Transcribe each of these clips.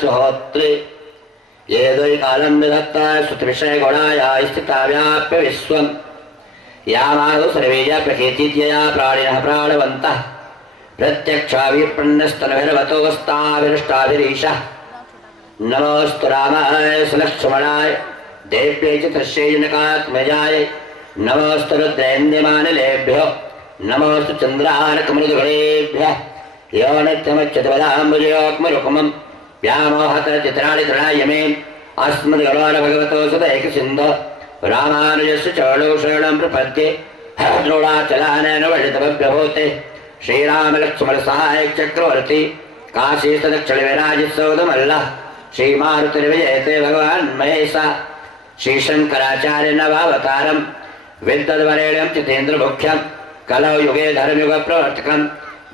चौहत्रे ये द्वै कालं विधत्ता सुतविषय गुणाया स्थिता व्याप्य विश्वम् यामादौ सर्वेया प्रकृतिज्ञया प्राणिनः प्राणवन्तः प्रत्यक्षाभिप्रन्नस्तनभिर्वतोस्ताभिष्टाभिरीशः नमोऽस्तु रामाय सुलक्ष्मणाय देव्यै च तस्यै जनकात्मजाय नमोऽस्तु रुद्रेन्द्रमानिलेभ्यो नमोऽस्तु चन्द्रार्कमृदुगणेभ्यः यो नित्यमच्युतपदाम्बुजयोक्मरुक्मम् व्यामोहत चित्राणि तृणाय मे अस्मद्गणो भगवतो सदैकसिन्धो रामानुजस्य चरणौ शरणं प्रपद्ये द्रोणाचलानेन वर्षितमभ्यभूते श्रीरामलक्ष्मणसहायक चक्रवर्ती काशी सदक्षिण विराजित्सौदमल्लः श्रीमारुतिर्विजयते भगवान् महेशा श्रीशङ्कराचार्य नवावतारं विद्वद्वरेण्यं चितेन्द्रमुख्यं कलौ युगे धर्मयुग प्रवर्तकं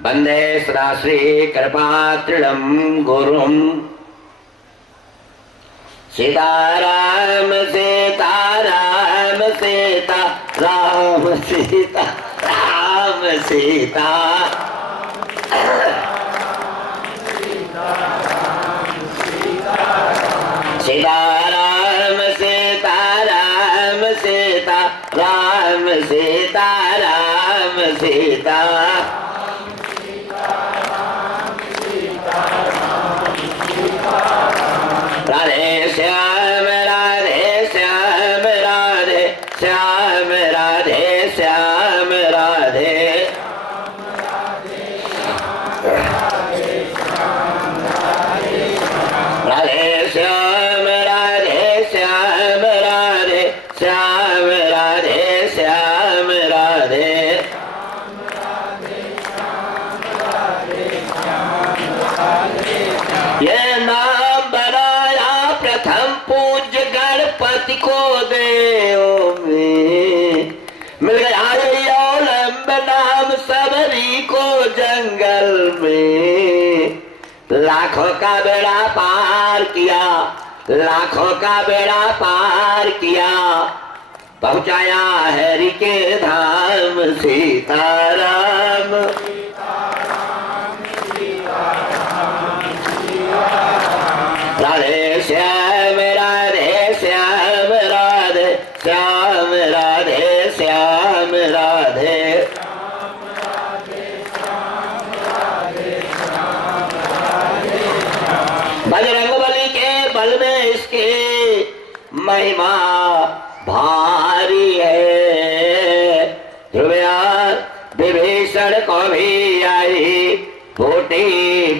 वन्दे सदा श्रीकृपात्रिणं गुरुम्। सीताराम सीताराम सीता राम सीता राम सीता सीताराम सीताराम सीता राम सीताराम सीता राधे श्याम राधे श्याम राधे श्याम राधे श्याम राधे राधे श्याम राधे श्याम राधे श्याम राधे श्याम राधे ये नाम बनाया प्रथम पूज्य गणपति को देव में मिल गया लंब नाम सबरी को जंगल में लाखों का बेड़ा पार किया लाखों का बेड़ा पार किया पहुंचाया हरि के धाम सीताराम राधे श्याम राधे श्याम राधे श्याम राधे श्याम राधे बजरंगबली के बल में इसकी महिमा भारी है ध्रुवया विभीषण को भी आई बूटी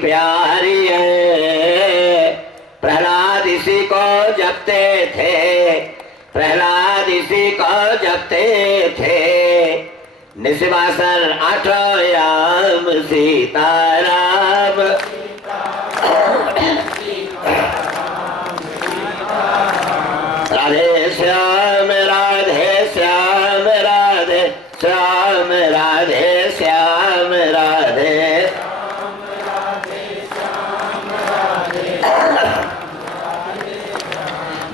प्यारी है प्रहलाद इसी को जपते थे प्रहलाद इसी को जपते थे निशिवासर आठों याम सीताराम राधे श्याम राधे श्याम राधे श्याम राधे श्याम राधे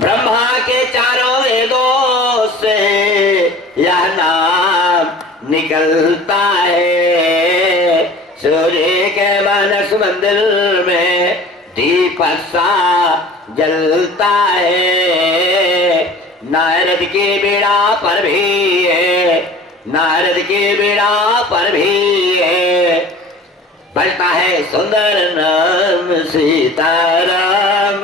ब्रह्मा के चारों वेदों से यह नाम निकलता है सूर्य के मानस मंदिर में दीपक सा जलता है नारद की बीड़ा पर भी है नारद की बीड़ा पर भी है बजता है सुंदर नाम सीताराम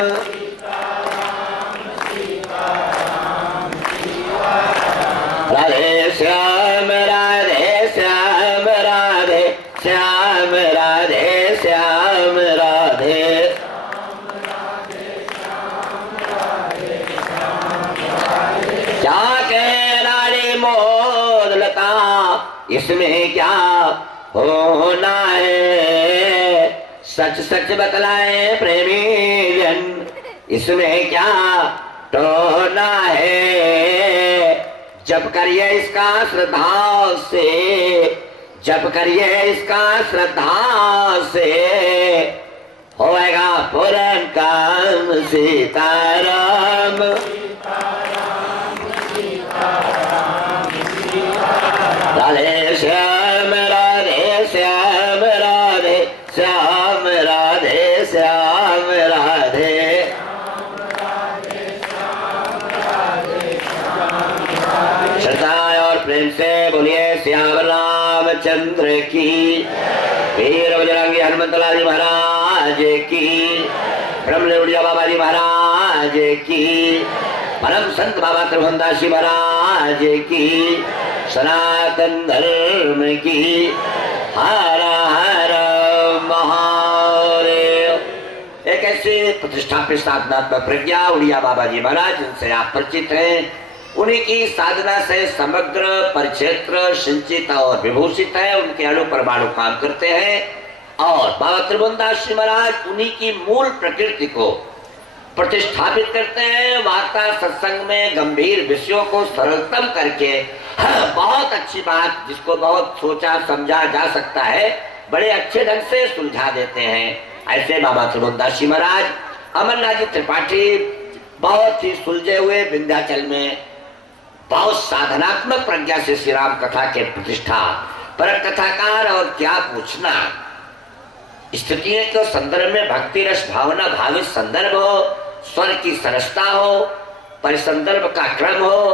राधे श्याम राधे श्याम राधे श्याम राधे श्याम राधे क्या के रानी मोदलता इसमें क्या होना है सच सच बतलाए प्रेमी जन इसमें क्या टोना है जप करिए इसका श्रद्धा से जप करिए इसका श्रद्धा से होएगा पूर्ण काम सीताराम प्रेम से बोलिए श्याम रामचंद्र की, वीर बजरंगी हनुमत लाल जी महाराज की, ब्रह्मदेवड़िया बाबा जी महाराज की, परम संत बाबा त्रिभुवनदास जी महाराज की, सनातन धर्म की। हर हर महादेव। एक ऐसे प्रतिष्ठापित साधनात्मक प्रज्ञा उड़िया बाबा जी महाराज जिनसे आप परिचित हैं, उन्हीं की साधना से समग्र परिक्षेत्र सिंचित और विभूषित है, उनके अणु परमाणु काम करते हैं। और बाबा त्रिभुवनदास जी महाराज उन्हीं की मूल प्रकृति को प्रतिष्ठापित करते हैं। वार्ता सत्संग में गंभीर विषयों को सरलतम करके बहुत अच्छी बात जिसको बहुत सोचा समझा जा सकता है, बड़े अच्छे ढंग से सुलझा देते हैं। ऐसे बाबा त्रिभुवनदास जी महाराज, अमरनाथ जी त्रिपाठी बहुत ही सुलझे हुए विंध्याचल में बहुत साधनात्मक प्रज्ञा से श्री राम कथा के प्रतिष्ठा, पर कथाकार और क्या पूछना, स्थितियों के संदर्भ में भक्ति रस भावना भावित संदर्भ हो, स्वर की सरसता हो, परिसंदर्भ का क्रम हो,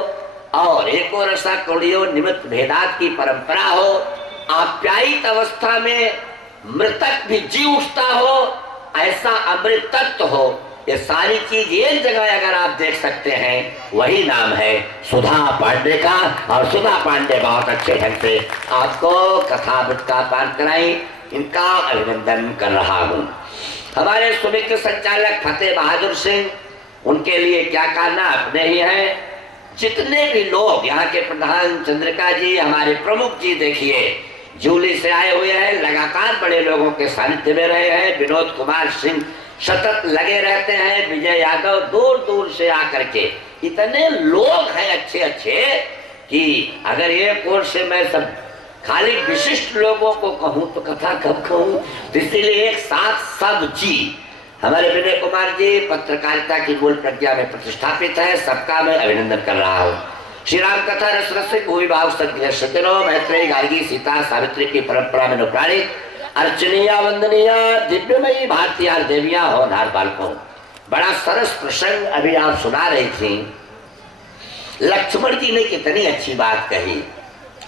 और एक और रसा कौड़ियों निमित्त भेदात की परंपरा हो, आप्यायित अवस्था में मृतक भी जी उठता हो, ऐसा अमृत तत्व हो, ये सारी चीज एक जगह अगर आप देख सकते हैं, वही नाम है सुधा पांडे का। और सुधा पांडे बहुत अच्छे ढंग से आपको कथामृत का पाठ कराई, इनका अभिनंदन कर रहा हूँ। हमारे सुमित्र संचालक फतेह बहादुर सिंह, उनके लिए क्या कहना, अपने ही हैं। जितने भी लोग यहाँ के प्रधान चंद्रिका जी, हमारे प्रमुख जी देखिए जूली से आए हुए हैं, लगातार बड़े लोगों के सानिध्य में रहे हैं। विनोद कुमार सिंह सतत लगे रहते हैं, विजय यादव दूर दूर से आकर के, इतने लोग हैं अच्छे अच्छे कि अगर एक ओर से मैं सब खाली विशिष्ट लोगों को कहूं तो कथा कब कहूं, इसीलिए एक साथ सब जी। हमारे विनय कुमार जी पत्रकारिता की मूल प्रज्ञा में प्रतिष्ठापित है, सबका मैं अभिनंदन कर रहा हूँ। श्री राम कथा रस रसिक भूमि भाव सत्य मैत्रेयी गार्गी सीता सावित्री की परंपरा में अनुप्राणित अर्चनीय वंदनीय दिव्यमयी भारतीय देवियां हो नार बालकों। बड़ा सरस प्रसंग अभी आप सुना रही थी, लक्ष्मण जी ने कितनी अच्छी बात कही,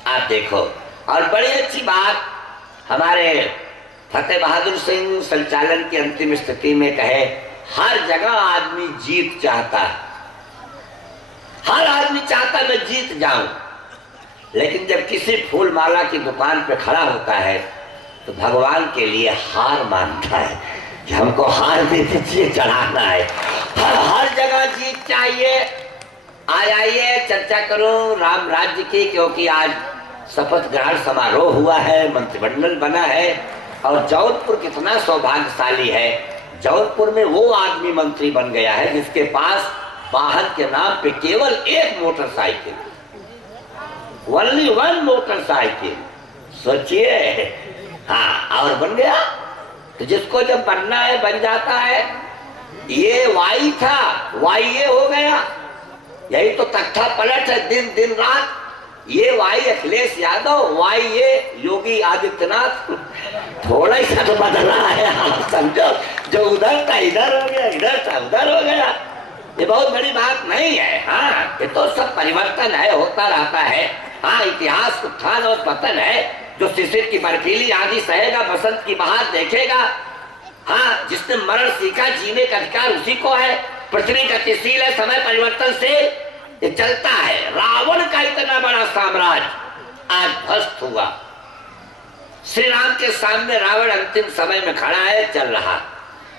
आप देखो। और बड़ी अच्छी बात हमारे फतेह बहादुर सिंह संचालन की अंतिम स्थिति में कहे, हर जगह आदमी जीत चाहता है, हर आदमी चाहता मैं जीत जाऊं, लेकिन जब किसी फूल माला की दुकान पे खड़ा होता है तो भगवान के लिए हार मानता है कि हमको हार दे दीजिए, चढ़ाना है। हर जगह जीत चाहिए। आज आइए चर्चा करूं राम राज्य की, क्योंकि आज शपथ ग्रहण समारोह हुआ है, मंत्रिमंडल बना है। और जौनपुर कितना सौभाग्यशाली है, जौनपुर में वो आदमी मंत्री बन गया है जिसके पास वाहन के नाम पे केवल एक मोटरसाइकिल, ओनली वन मोटरसाइकिल, सोचिए। हाँ, और बन गया। तो जिसको जब बनना है बन जाता है। ये वाई था, वाई ये हो गया, यही तो तख्ता पलट है दिन दिन रात। ये वाई अखिलेश यादव, वाई ये योगी आदित्यनाथ, थोड़ा ही सा तो बदला है, आप समझो। जो उधर था इधर हो गया, इधर था उधर हो गया, ये बहुत बड़ी बात नहीं है। हाँ, ये तो सब परिवर्तन है, होता रहता है। हाँ, इतिहास उत्थान और पतन है। जो शिशिर की बर्फीली आंधी सहेगा, बसंत की बहार देखेगा। हाँ, जिसने मरण सीखा, जीने का अधिकार उसी को है। पृथ्वी गतिशील है, समय परिवर्तन से ये चलता है। रावण का इतना बड़ा साम्राज्य आज ध्वस्त हुआ। श्री राम के सामने रावण अंतिम समय में खड़ा है, चल रहा।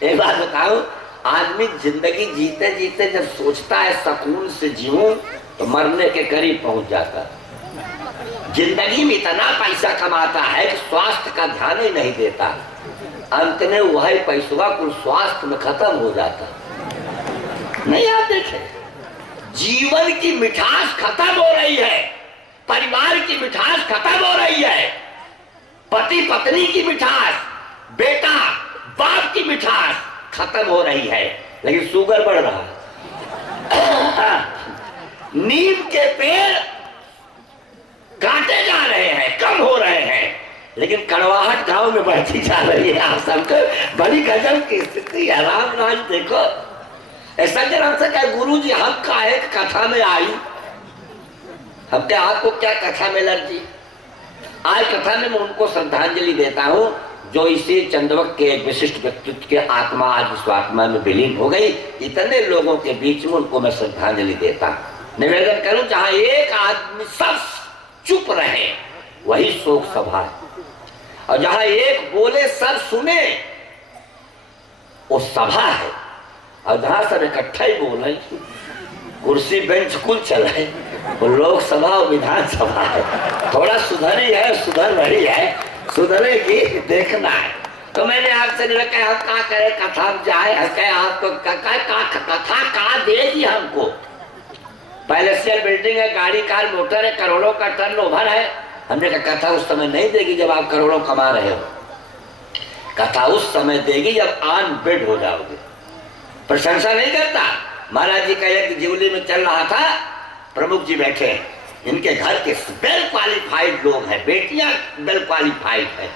एक बात बताऊं, आदमी जिंदगी जीते जीते जब सोचता है सुकून से जीऊं, तो मरने के करीब पहुंच जाता। जिंदगी में इतना पैसा कमाता है कि स्वास्थ्य का ध्यान ही नहीं देता, अंत में वही पैसा कुछ स्वास्थ्य में खत्म हो जाता। नहीं, आप देखें, जीवन की मिठास खत्म हो रही है, परिवार की मिठास खत्म हो रही है, पति पत्नी की मिठास, बेटा बाप की मिठास खत्म हो रही है, लेकिन शुगर बढ़ रहा है। नीम के पेड़ काटे जा रहे हैं, कम हो रहे हैं, लेकिन कड़वाहट गांव में बढ़ती जा रही है। आप सबको बड़ी गजब की स्थिति है। राम राज देखो, ऐसा जरा से क्या गुरु जी हम का एक कथा में आई, हम क्या आपको क्या कथा में एलर्जी? आज कथा में मैं उनको श्रद्धांजलि देता हूं जो इसी चंद्रवक के एक विशिष्ट व्यक्तित्व के आत्मा आज इस आत्मा में विलीन हो गई। इतने लोगों के बीच में उनको मैं श्रद्धांजलि देता हूं। निवेदन करूं जहां एक आदमी सब चुप रहे वही शोक सभा है, और जहां एक बोले सब सुने वो सभा है, और जहां सब इकट्ठा ही बोले कुर्सी बेंच कुल चलाए वो लोकसभा और विधानसभा है। थोड़ा सुधरी है, सुधर रही है, सुधरेगी, देखना है। तो मैंने आपसे कहा हम क्या करें, कथा जाए आपको कथा कहा देगी हमको। पैलेसियल बिल्डिंग है, गाड़ी कार मोटर है, करोड़ों का टर्नओवर है। हमने कहा कथा उस समय नहीं देगी जब आप करोड़ों कमा रहे हो, कथा उस समय देगी जब ऑन बेड हो जाओगे। प्रशंसा नहीं करता। महाराज जी का एक जीवली में चल रहा था, प्रमुख जी बैठे, इनके घर के वेल क्वालिफाइड लोग हैं, बेटियां वेल क्वालिफाइड है,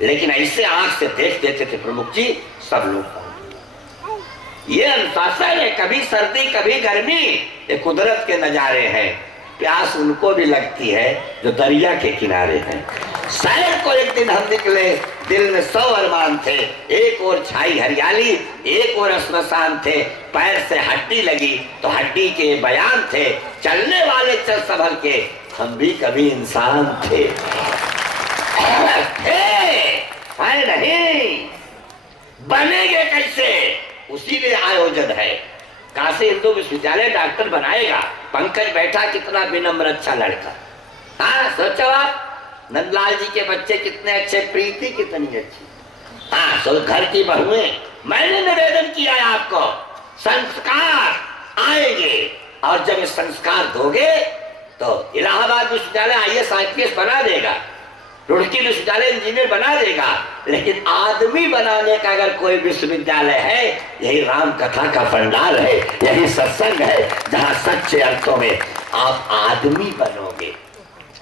लेकिन ऐसे आंख से देख देते थे प्रमुख जी सब लोग। ये अनुशासन है, कभी सर्दी कभी गर्मी, ये कुदरत के नजारे हैं। प्यास उनको भी लगती है जो दरिया के किनारे हैं। शायद को एक दिन हम निकले, दिल में 100 अरमान थे, एक और छाई हरियाली, एक और श्मशान थे, पैर से हड्डी लगी तो हड्डी के बयान थे, चलने वाले चल संभल के, हम भी कभी इंसान थे। है नहीं, बनेंगे कैसे, उसी लिए आयोजन है। काशी हिंदू विश्वविद्यालय डॉक्टर बनाएगा। पंकज बैठा, कितना विनम्र अच्छा लड़का। हाँ सोचो आप, नंदलाल जी के बच्चे कितने अच्छे, प्रीति कितनी अच्छी। हाँ सो घर की बहुएं। मैंने निवेदन किया है आपको, संस्कार आएंगे, और जब संस्कार दोगे तो इलाहाबाद विश्वविद्यालय IAS IPS बना देगा, रुड़की विश्वविद्यालय इंजीनियर बना देगा, लेकिन आदमी बनाने का अगर कोई विश्वविद्यालय है, यही राम कथा का भंडार है, यही सत्संग है, जहां सच्चे अर्थों में आप आदमी बनोगे।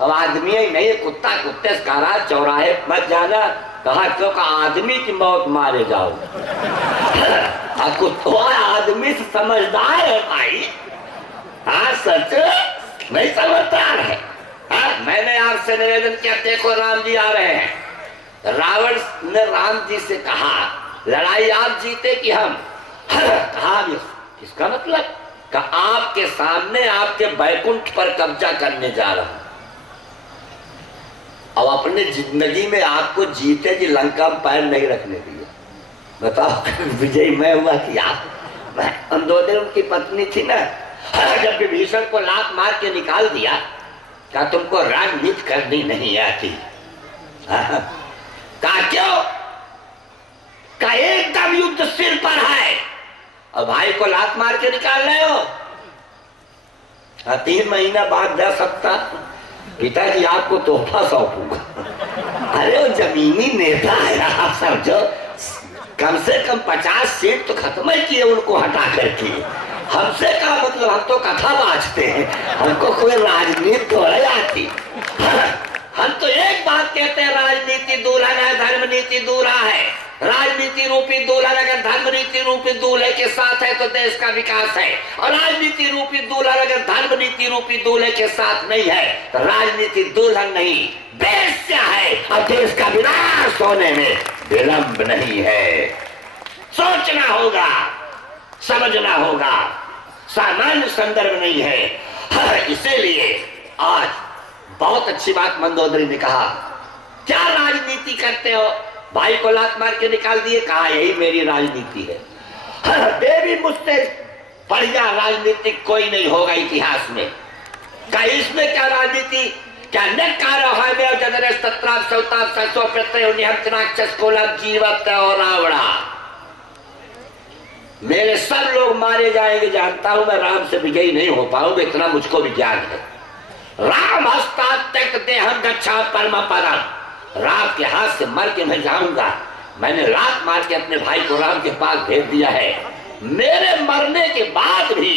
अब आदमी ही नहीं, कुत्ता कुत्ते कारा चौराहे मत जाना, कहा क्यों का आदमी की मौत मारे जाओ। कुत्ता आदमी से समझदार है भाई। हाँ सच नहीं समझदार है। मैंने आपसे निवेदन किया, देखो राम जी आ रहे हैं। रावण ने राम जी से कहा लड़ाई आप जीते कि हम? कहा इसका मतलब का आपके सामने आपके बैकुंठ पर कब्जा करने जा रहा हूं। अब अपने जिंदगी में आपको जीते जी लंका में पैर नहीं रखने दिए। बताओ विजय मैं हुआ कि आप? अंदोदन उनकी पत्नी थी ना, जब विभीषण को लात मार के निकाल दिया, क्या तुमको राजनीति करनी नहीं आती? कहा क्यों? का एकदम युद्ध सिर पर है और भाई को लात मार के निकाल रहे हो। 3 महीना बाद जा सकता, पिताजी आपको तोहफा सौंपूंगा। अरे वो जमीनी नेता है, आप समझो, कम से कम 50 सीट तो खत्म ही किए उनको हटा करके। हमसे का मतलब, हम तो कथा बाजते हैं, हमको कोई राजनीति तो नहीं आती। हम तो एक बात कहते हैं, राजनीति दुल्हन है, धर्म नीति दूल्हा है। राजनीति रूपी दुल्हन अगर धर्म नीति रूपी दूल्हे के साथ है तो देश का विकास है, और राजनीति रूपी दुल्हन अगर धर्म नीति रूपी दूल्हे के साथ नहीं है तो राजनीति दुल्हन नहीं वेश्या है, और देश का विनाश होने में विलंब नहीं है। सोचना होगा, समझना होगा, सामान्य संदर्भ नहीं है। इसीलिए आज बहुत अच्छी बात मंदोदरी ने कहा, क्या राजनीति करते हो? भाई को लात मार के निकाल दिए, कहा यही मेरी राजनीति है। देवी मुझसे बढ़िया राजनीतिक कोई नहीं होगा इतिहास में। क्या इसमें क्या राजनीति, क्या नकारो है में जदरेश तत्राप सौताप ससो प्रत्यय निहंतनाक्षस कोलम जीवत और रावणा। मेरे सब लोग मारे जाएंगे, जानता हूं मैं राम से विजयी नहीं हो पाऊंगा, इतना मुझको भी ज्ञान है। राम हस्तात् त्यक्त देहं गच्छा परम परम, राम के हाथ से मर के मैं जाऊंगा। मैंने लात मार के अपने भाई को राम के पास भेज दिया है। मेरे मरने के बाद भी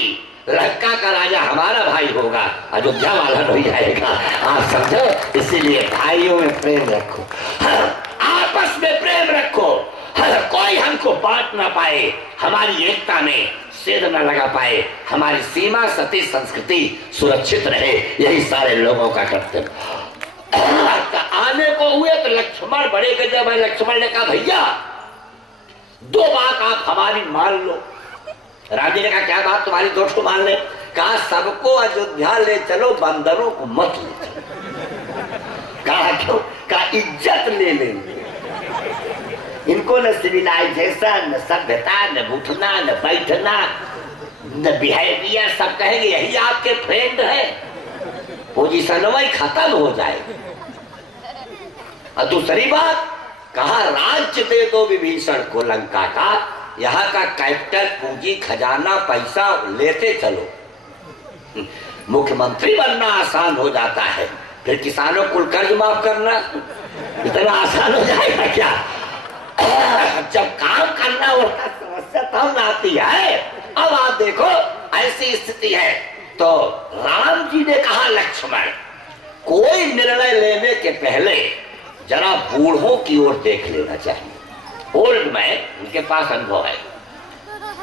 लंका का राजा हमारा भाई होगा, अयोध्या वाला नहीं जाएगा। आप समझो, इसीलिए भाइयों में प्रेम रखो, आपस में प्रेम रखो, कोई हमको बांट ना पाए। हमारी एकता में सेध न लगा पाए, हमारी सीमा सती संस्कृति सुरक्षित रहे, यही सारे लोगों का कर्तव्य। आने को हुए तो लक्ष्मण बड़े गजब है। लक्ष्मण ने कहा भैया 2 बात आप हमारी मान लो। राम जी ने कहा क्या बात तुम्हारी? 2 ठो मान ले। कहा सबको अयोध्या ले चलो, बंदरों को मत ले चलो। कहा क्यों? कहा इज्जत ले लेंगे। इनको न सिविलाइजेशन, न सभ्यता, न उठना, न बैठना, न बिहेवियर, सब कहेंगे यही आपके फ्रेंड है। पोजीशन वही खत्म हो जाएगी। और दूसरी बात कहा राज्य दे दो विभीषण को लंका का, यहाँ का कैपिटल, पूंजी, खजाना, पैसा लेते चलो। मुख्यमंत्री बनना आसान हो जाता है, फिर किसानों को कर्ज माफ करना इतना आसान हो जाएगा क्या? जब काम करना होता समस्या तब आती है। अब आप देखो ऐसी स्थिति है तो राम जी ने कहा लक्ष्मण कोई निर्णय लेने के पहले जरा बूढ़ों की ओर देख लेना चाहिए। ओल्ड मैन, उनके पास अनुभव है।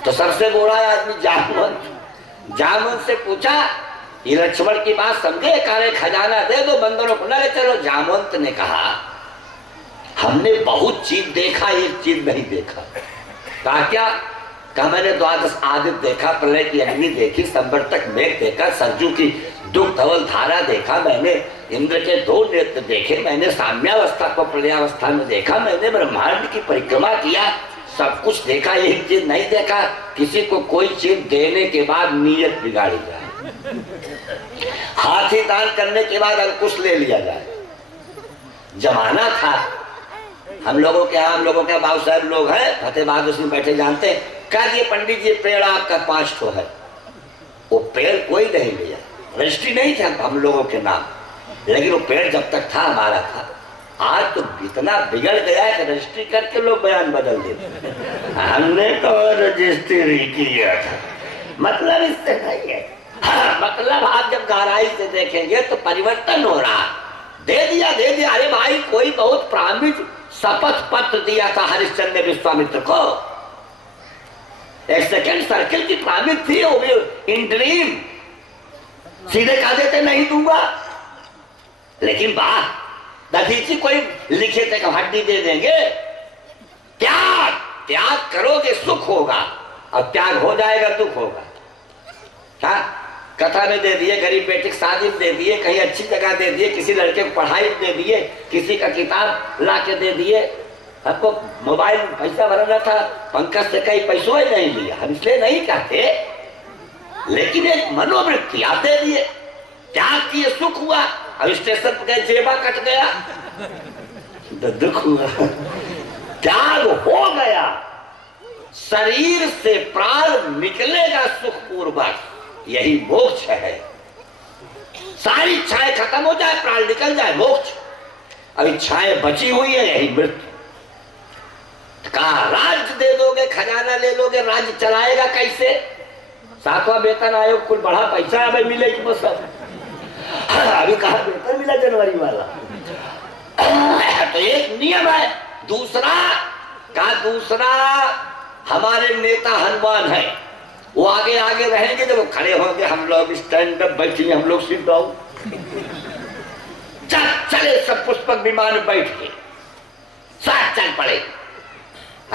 तो सबसे बूढ़ा आदमी जामुन से पूछा ये लक्ष्मण की बात समझे? काले खजाना दे दो, बंदरों को न ले चलो। जामवंत ने कहा हमने बहुत चीज देखा, एक चीज नहीं देखा। कहा क्या? कहा मैंने 12 आदित्य देखा, प्रलय की अग्नि देखी, संवर्तक मेघ देखा, सरजू की दुख धवल धारा देखा, मैंने इंद्र के 2 नेत्र देखे, मैंने साम्यावस्था को प्रलयावस्था में देखा, मैंने ब्रह्मांड की परिक्रमा किया, सब कुछ देखा, एक चीज नहीं देखा किसी को कोई चीज देने के बाद नीयत बिगाड़ी जाए, हाथी दान करने के बाद अंकुश ले लिया जाए। जमाना था हम लोगों के बाबू साहब लोग हैं फतेह बहादुर सिंह बैठे जानते हैं। कह दिए पंडित जी पेड़ आपका 5 ठो है। वो पेड़ कोई नहीं लिया, रजिस्ट्री नहीं था हम लोगों के नाम, लेकिन वो पेड़ जब तक था हमारा था। आज तो इतना बिगड़ गया है कि रजिस्ट्री करके लोग बयान बदल देते। हमने तो रजिस्ट्री किया था, मतलब इससे नहीं है। हाँ, मतलब आप जब गहराई से देखेंगे तो परिवर्तन हो रहा। दे दिया अरे भाई कोई बहुत प्रामित शपथ पत्र दिया था हरिश्चंद्र ने विश्वामित्र को, एक सेकेंड सर्किल की प्रामित थी, वो भी इंटरीम, सीधे कह देते नहीं दूंगा। लेकिन बात दधीची कोई लिखे थे कि हड्डी दे देंगे। त्याग करोगे सुख होगा, और त्याग हो जाएगा दुख होगा। क्या कथा में दे दिए, गरीब बेटे की शादी में दे दिए, कहीं अच्छी जगह दे दिए, किसी लड़के को पढ़ाई दे दिए, किसी का किताब ला के दे दिए। हमको मोबाइल पैसा भरना था, पंकज से कहीं पैसों ही नहीं लिया, हम इसलिए नहीं कहते, लेकिन एक मनोवृत्ति आप दे दिए, त्याग किए सुख हुआ। अब स्टेशन पर गए जेबा कट गया तो दुख हुआ। त्याग हो गया, शरीर से प्राण निकलेगा सुखपूर्वक, यही मोक्ष है। सारी इच्छाएं खत्म हो जाए, प्राण निकल जाए, मोक्ष। अब इच्छाएं बची हुई है, यही मृत्यु। कहा राज्य दे दोगे, खजाना ले लोगे, राज्य चलाएगा कैसे? 7वां वेतन आयोग कुल बढ़ा पैसा अभी मिलेगी वो सब। अभी कहा वेतन मिला जनवरी वाला। तो एक नियम है। दूसरा हमारे नेता हनुमान है, वो आगे आगे रहेंगे, जब वो खड़े होंगे हम लोग स्टैंड अप बैठेंगे, हम लोग सिट डाउन। चले सब पुष्पक विमान में बैठ के साथ चल पड़े।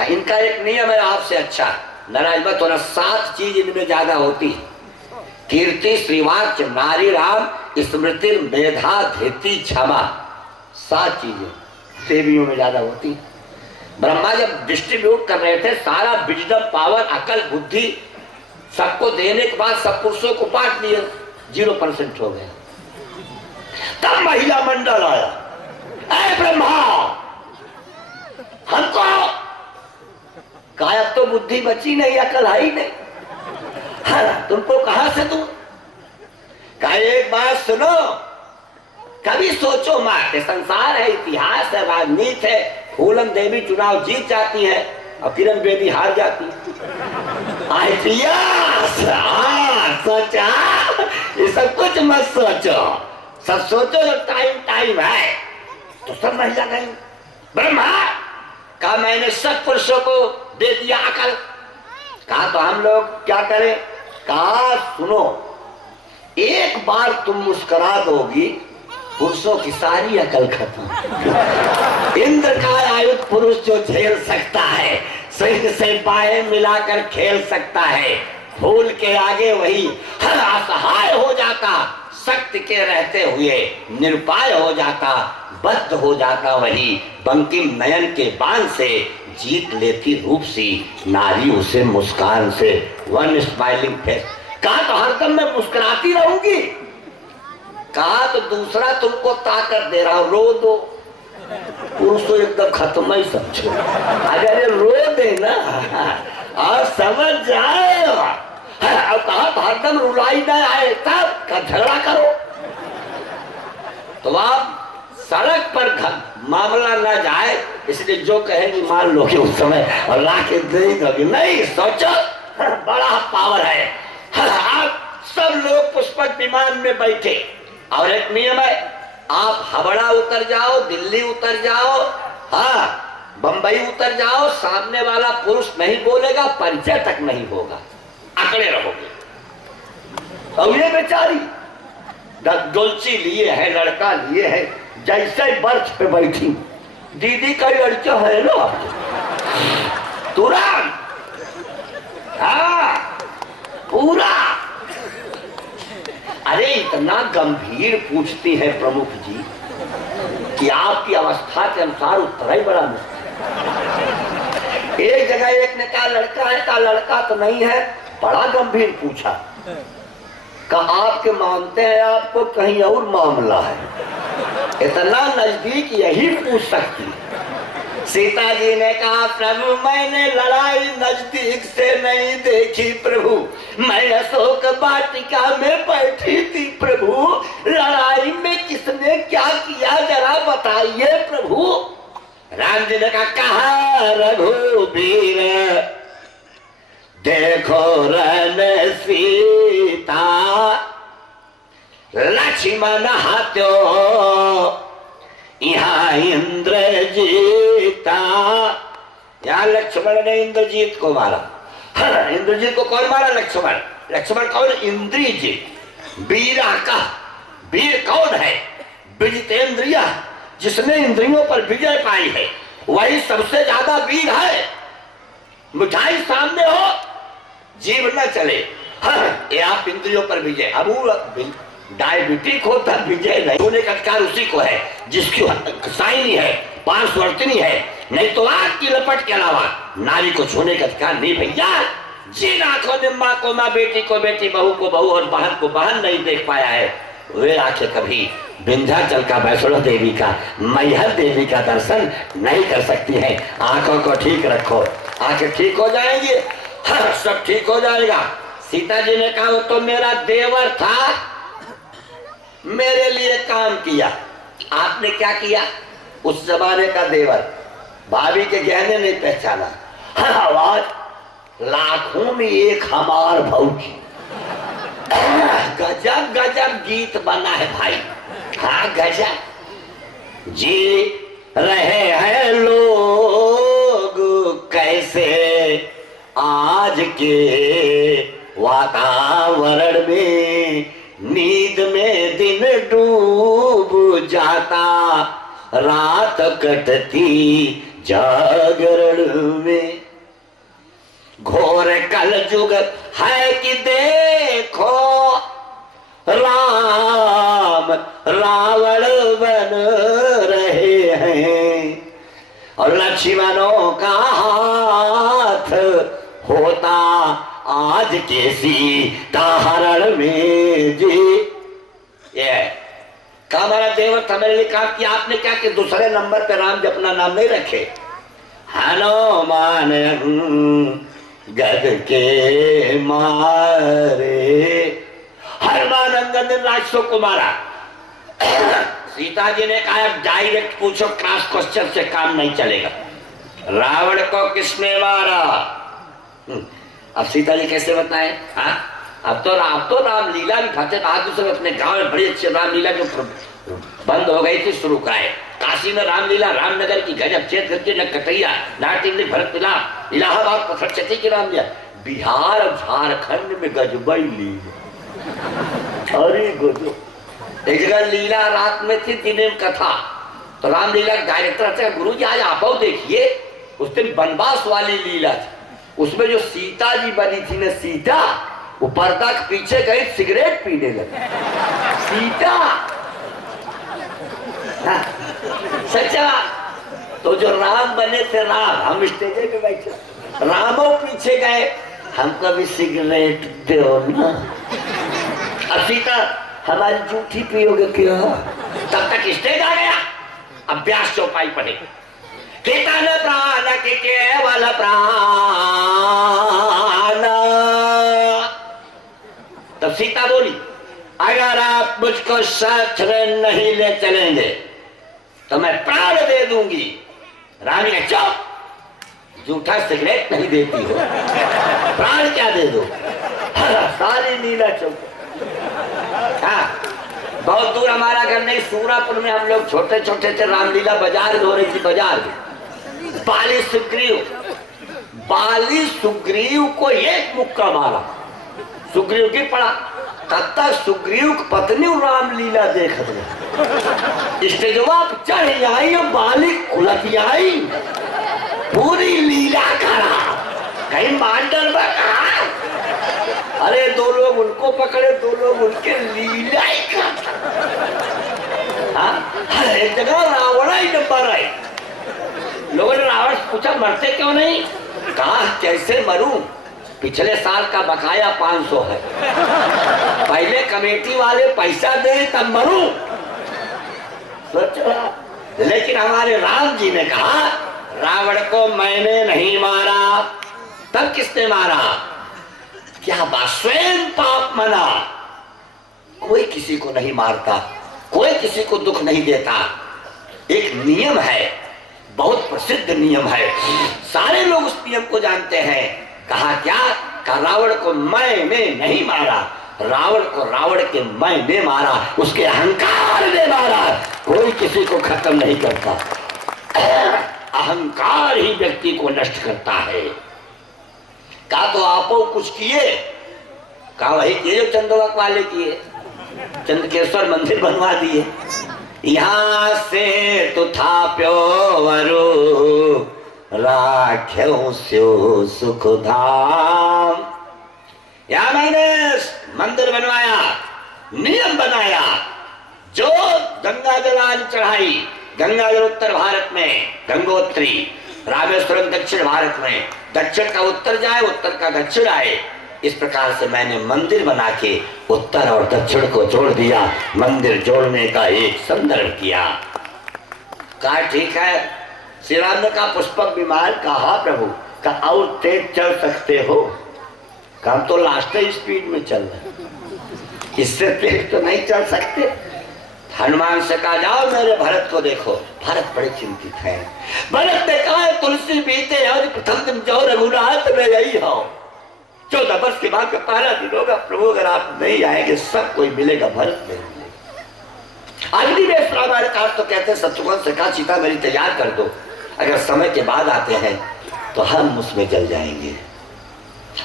इनका एक नियम है, आपसे अच्छा नाराज मत होना। 7 चीज इनमें ज्यादा होती है। कीर्ति, श्रीवाच, नारी राम, स्मृति, मेधा, धृति, क्षमा। 7 चीजें देवियों में ज्यादा होती। ब्रह्मा जब डिस्ट्रीब्यूट कर रहे थे सारा विजडम, पावर, अकल, बुद्धि सबको देने के बाद सब पुरुषों को बांट दिए, 0% हो गया। तब महिला मंडल आया, ऐ ब्रह्मा हमको कहा अब तो बुद्धि बची नहीं, अकल है ही नहीं। हाँ, तुमको कहां से दूं? कहा एक बात सुनो, कभी सोचो मत, संसार है, इतिहास है, राजनीति है। फूलन देवी चुनाव जीत जाती है और किरण बेदी हार जाती है। सोचा ये सब कुछ मत सोचो, सब सोचो जब टाइम है तो सब महिला गई। ब्रह्मा का मैंने सब पुरुषों को दे दिया अकल, कहा तो हम लोग क्या करें? कहा सुनो, एक बार तुम मुस्कुरा दोगी पुरुषों की सारी अकल खत्म। इंद्र का आयुध पुरुष जो झेल सकता है, सिंह से बाहें मिलाकर खेल सकता है, फूल के आगे वही असहाय हो जाता, शक्ति के रहते हुए निरुपाय हो जाता, बद्ध हो जाता, वही बंकिम नयन के बाण से जीत लेती रूप सी नारी उसे मुस्कान से। One smiling face. कहा तो हरदम मैं मुस्कुराती रहूंगी। कहा तो दूसरा तुमको ताकत दे रहा हूं, रो दो। पुरुष तो एकदम खत्म ही समझो। अगर ये रो दे ना और समझ जाए, अब कहा तो हरदम रुलाई ना आए, तब का झगड़ा करो। तो आप सड़क पर मामला ना जाए, इसलिए जो कहेगी मान लो कि उस समय और ला के दे दोगे। नहीं, सोचो बड़ा पावर है। आप सब लोग पुष्पक विमान में बैठे और एक नियम है, आप हावड़ा उतर जाओ, दिल्ली उतर जाओ, हाँ बंबई उतर जाओ, सामने वाला पुरुष नहीं बोलेगा, परिचय तक नहीं होगा, अकड़े रहोगे। और ये बेचारी डोलची लिए है, लड़का लिए है, जैसे बर्थ पे बैठी, दीदी का लड़का है ना तुरंत, हाँ पूरा। अरे इतना गंभीर पूछती है प्रमुख जी कि आपकी अवस्था के अनुसार उत्तर ही बड़ा मुश्किल। एक जगह एक ने कहा लड़का है, कहा लड़का तो नहीं है, बड़ा गंभीर पूछा। कहा आपके मानते हैं आपको कहीं और मामला है? इतना नजदीक यही पूछ सकती। सीता जी ने कहा प्रभु मैंने लड़ाई नजदीक से नहीं देखी प्रभु, मैं अशोक वाटिका में बैठी थी प्रभु, लड़ाई में किसने क्या किया जरा बताइए प्रभु। राम जी ने कहा रघुवीर देखो रन सीता, लक्ष्मण हाथो यहाँ इंद्रजीता। यहाँ लक्ष्मण ने इंद्रजीत को मारा। इंद्रजीत को कौन मारा? लक्ष्मण। लक्ष्मण कौन? इंद्रजीत। वीरा का वीर कौन है? विजितेंद्रिय, जिसने इंद्रियों पर विजय पाई है, वही सबसे ज्यादा वीर है। मिठाई सामने हो, जीव न चले, हाँ, ये आप इंद्रियों पर विजय। अब डायबिटिक होता विजय नहीं होने का अधिकार उसी को है जिसकी साइनी है, पांचवर्तनी है, नहीं तो आग की लपट के अलावा नारी को छूने का अधिकार नहीं भैया। जिन आंखों ने माँ को माँ, बेटी को बेटी, बहू को बहू और बहन को बहन नहीं देख पाया है, वे आंखें कभी विंध्याचल का, वैष्णो देवी का, मैहर देवी का दर्शन नहीं कर सकती हैं। आंखों को ठीक रखो, आंखें ठीक हो जाएंगी, हाँ, सब ठीक हो जाएगा। सीता जी ने कहा वो तो मेरा देवर था, मेरे लिए काम किया। आपने क्या किया? उस जमाने का देवर, भाभी के गहने नहीं पहचाना, हाँ, आवाज लाखों में एक हमार भौजी। गजब गजब गीत बना है भाई, हाँ गजब। जी रहे हैं लोग कैसे आज के वातावरण में, नींद में दिन डूब जाता, रात कटती जागरण में। घोर कलयुग है कि देखो राम रावण बन रहे हैं, और लक्ष्मणों का हाथ होता आज के सीता हरण में। जी ये का हमारा देवर था, मेरे लिए काम किया। आपने क्या कि दूसरे नंबर पे राम जी अपना नाम नहीं रखे। हनुमान गद के मारे, हनुमान अंगद ने राक्षसों को मारा। सीता जी ने कहा डायरेक्ट पूछो, क्रॉस क्वेश्चन से काम नहीं चलेगा। रावण को किसने मारा? अब सीता जी कैसे बताएं? हाँ, अब तो रामलीला भी फतेह बहादुर से अपने गांव में बड़ी अच्छी रामलीला जो बंद हो गई थी शुरू कराए। काशी में रामलीला, रामनगर की गजब, चेत करके न कटैया, नाटिंग भरत मिला, इलाहाबाद पत्थर चटी की रामलीला, बिहार झारखंड में गजबई लीला। अरे गजब। एक जगह लीला रात में थी, दिन में कथा। तो रामलीला का डायरेक्टर से गुरु जी आज आप देखिए, उस दिन वनवास वाली लीला थी। उसमें जो सीता जी बनी थी ना, सीता, वो पर्दा के पीछे गई सिगरेट पीने लगी। सीता सच्चा। तो जो राम बने थे, राम, हम स्टेज पे बैठे, रामो पीछे गए, हमको भी सिगरेट दो ना। अब सीता, हमारी जूठी पियोगे क्यों? तब तक स्टेज आ गया। अभ्यास चौपाई पड़े, केतन प्राण के केवल प्राण। तब सीता बोली, अगर आप मुझको शस्त्र नहीं ले चलेंगे तो मैं प्राण दे दूंगी। रानी ने चुप, झूठा सिगरेट नहीं देती हो, प्राण क्या दे दो। सारी लीला चौक। हाँ, बहुत दूर हमारा घर नहीं, सूरापुर में हम लोग छोटे छोटे थे, रामलीला बाजार हो रही थी। बाजार में बाली सुग्रीव को एक मुक्का मारा, सुग्रीव गिर पड़ा। तब तक सुग्रीव की पत्नी रामलीला देख रही, स्टेजवा चढ़ आई और बाली खुलती आई, पूरी लीला करा, कहीं मांडर में कहा। अरे दो लोग उनको पकड़े, दो लोग उनके, लीला ही करता। एक जगह रावण ही नंबर आई। लोगों ने रावण से पूछा मरते क्यों नहीं? कहा कैसे मरूं, पिछले साल का बकाया 500 है, पहले कमेटी वाले पैसा दे तब मरूं। सोचो। लेकिन हमारे राम जी ने कहा रावण को मैंने नहीं मारा। तब किसने मारा? क्या बात, स्वयं पाप मना। कोई किसी को नहीं मारता, कोई किसी को दुख नहीं देता। एक नियम है, बहुत प्रसिद्ध नियम है, सारे लोग उस नियम को जानते हैं। कहा क्या? कहा रावण को मैंने नहीं मारा, रावण को रावण के मैंने मारा, उसके अहंकार ने मारा। कोई किसी को खत्म नहीं करता, अहंकार ही व्यक्ति को नष्ट करता है। कहा तो आपो कुछ किए? कहा वही किए जो चंदोवक वाले किए, चंद्रकेश्वर मंदिर बनवा दिए। यहाँ से तो था प्योवरु राख्यो स्यो सुख धाम। यहाँ मैंने मंदिर बनवाया, नियम बनाया, जो गंगा जलान चढ़ाई, गंगा जल उत्तर भारत में गंगोत्री, रामेश्वरम दक्षिण भारत में, दक्षिण का उत्तर जाए, उत्तर का दक्षिण आए। इस प्रकार से मैंने मंदिर बना के उत्तर और दक्षिण को जोड़ दिया, मंदिर जोड़ने का एक संदर्भ किया। कहा ठीक है। श्री राम ने कहा पुष्पक विमान, कहा प्रभु, कहा और तेज चल सकते हो? कहा तो लास्ट स्पीड में चल रहे, इससे तेज तो नहीं चल सकते। हनुमान से कहा जाओ मेरे भरत को देखो। भरत बड़े चिंतित है। भरत ने कहा तुलसी बीते और प्रथम दिन जाओ रघुनाथ में यही हो, 14 वर्ष के बाद का पहला दिन होगा। प्रभु अगर आप नहीं आएंगे सब कोई मिलेगा, भरत नहीं मिलेगा। अग्नि में हमारे काश तो कहते हैं शत्रुघ्न से कहा सीता मेरी तैयार कर दो, अगर समय के बाद आते हैं तो हम उसमें जल जाएंगे।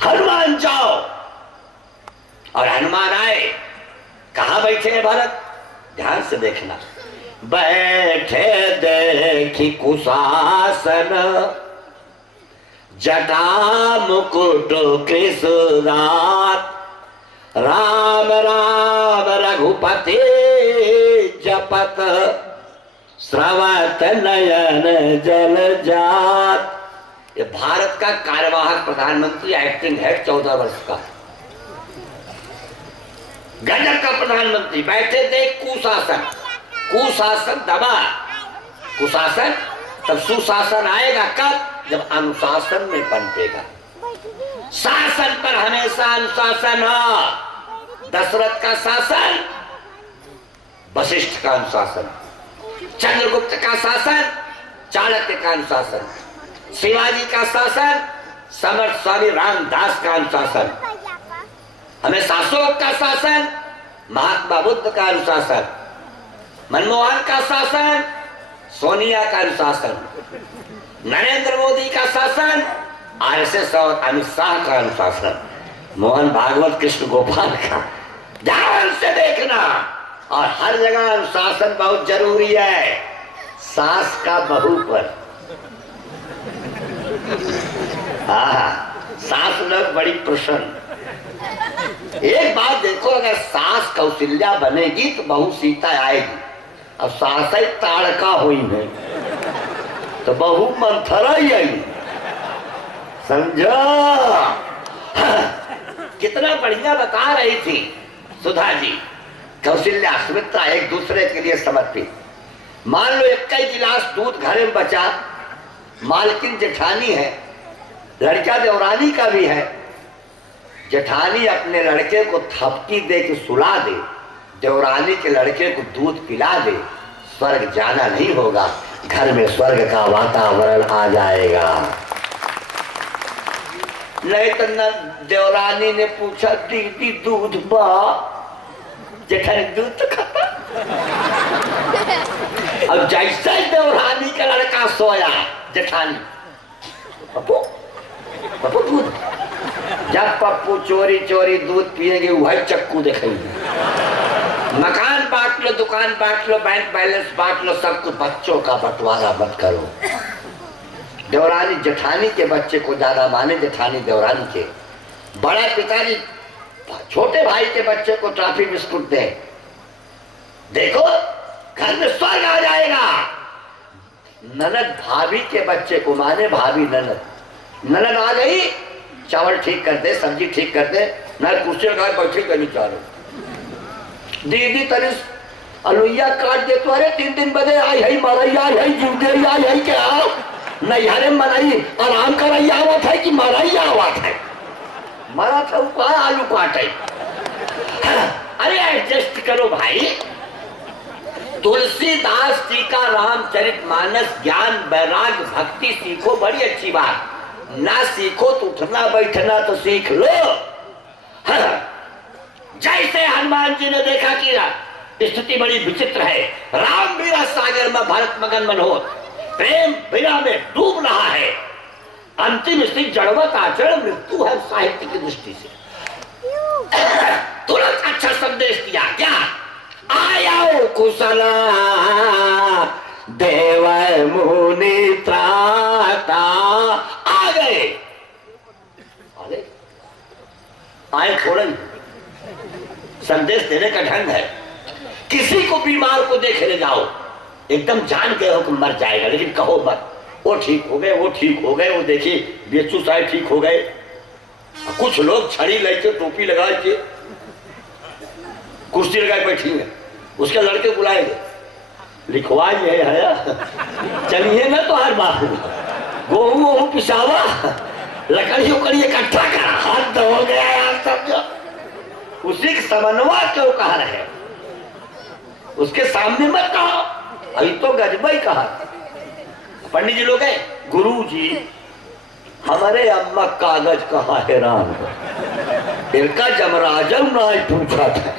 हनुमान जाओ। और हनुमान आए। कहां बैठे हैं भरत? ध्यान से देखना। बैठे देखी कुशासन, जटा मुकुट कृष्णात, राम राम रघुपति जपत, स्रवत नयन जल जात। ये भारत का कार्यवाहक प्रधानमंत्री, एक्टिंग हेड, 14 वर्ष का, गजब का प्रधानमंत्री। बैठे थे कुशासन, कुशासन दबा, कुशासन तब सुशासन आएगा कब? जब अनुशासन में पनपेगा। शासन पर हमेशा अनुशासन हो। दशरथ का शासन, वशिष्ठ का अनुशासन, चंद्रगुप्त का शासन, चाणक्य का अनुशासन, शिवाजी का शासन, समर्थ स्वामी रामदास का अनुशासन, हमें अशोक का शासन, महात्मा बुद्ध का अनुशासन, मनमोहन का शासन, सोनिया का अनुशासन, नरेंद्र मोदी का शासन, आरएसएस और अमित शाह का अनुशासन, मोहन भागवत कृष्ण गोपाल का, ध्यान से देखना। और हर जगह अनुशासन बहुत जरूरी है। सास का बहू पर, सास लोग बड़ी प्रसन्न। एक बात देखो, अगर सास कौशल्या बनेगी तो बहू सीता आएगी। अब सास ही ताड़का हुई है तो बहू मंथरा ही आई, समझो। कितना बढ़िया बता रही थी सुधा जी। कौशल्या सुमित्रा एक दूसरे के लिए समर्पित। मान लो एक ही गिलास दूध घर में बचा, मालकिन जेठानी है, लड़का देवरानी का भी है। जेठानी अपने लड़के को थपकी दे के सुला दे, देवरानी के लड़के को दूध पिला दे, स्वर्ग जाना नहीं होगा, घर में स्वर्ग का वातावरण आ जाएगा। नहीं तो न देवरानी ने पूछा दीदी दूध बा, जेठानी दूध तो खाता। अब जैसे देवरानी का लड़का सोया, जेठानी पप्पू पप्पू दूध। जब पप्पू चोरी चोरी दूध पिएंगे वही चक्कू देखेंगे। मकान बांट लो, दुकान बांट लो, बैंक बैलेंस बांट लो, सब कुछ, बच्चों का बंटवारा मत करो। देवरानी जेठानी के बच्चे को ज्यादा माने, जेठानी देवरानी के। बड़ा पिताजी छोटे भाई के बच्चे को टॉफी बिस्कुट दे, देखो घर में स्वर्ग आ जाएगा। ननद भाभी के बच्चे को माने, भाभी ननद। ननद आ गई, चावल ठीक कर दे, सब्जी ठीक कर दे, न कुर्सी लगा बैठी करनी चाह रहे। दीदी तरी अलुइया काट दे तो, अरे 3 दिन बजे आई है मरैया, आई है जुगदेरी, आई है क्या नहीं, अरे मरई आराम करैया आवत है कि मरैया आवत है? मरा था वो आलू काटे। अरे एडजस्ट करो भाई। तुलसीदास जी का रामचरितमानस ज्ञान वैराग्य भक्ति सीखो, बड़ी अच्छी बात। ना सीखो तो उठना बैठना तो सीख लो। जैसे हनुमान जी ने देखा कि स्थिति बड़ी विचित्र है, राम वीरा सागर में भरत मगन मन हो, प्रेम बिना में डूब रहा है, अंतिम स्थिति जड़वत आचरण मृत्यु है साहित्य की दृष्टि से। तुरंत अच्छा संदेश दिया, क्या आया कुशला देव मुनि त्राता, आ गए। आए थोड़े संदेश देने का ढंग है। किसी को बीमार को देखे ले जाओ, एकदम जान के हो कि मर जाएगा, लेकिन कहो मत वो ठीक हो गए, वो ठीक हो गए, वो देखिए बेचू साहब ठीक हो गए। कुछ लोग छड़ी लेके टोपी लगा के कुर्सी लगाए बैठी है, उसके लड़के बुलाएंगे, लिखवाइए है चलिए ना तो हर बात गेहूं वहूं पिसावा, लकड़ी उकड़ी इकट्ठा करा, हाथ तो हो गया यार समझो। उसी के समन्वय क्यों कह रहे, उसके सामने मत कहो, अभी तो गजबई कहा। पंडित जी लोग हैं, गुरु जी हमारे अम्मा कागज कहाँ है राम, इनका जमराजम ना पूछा था।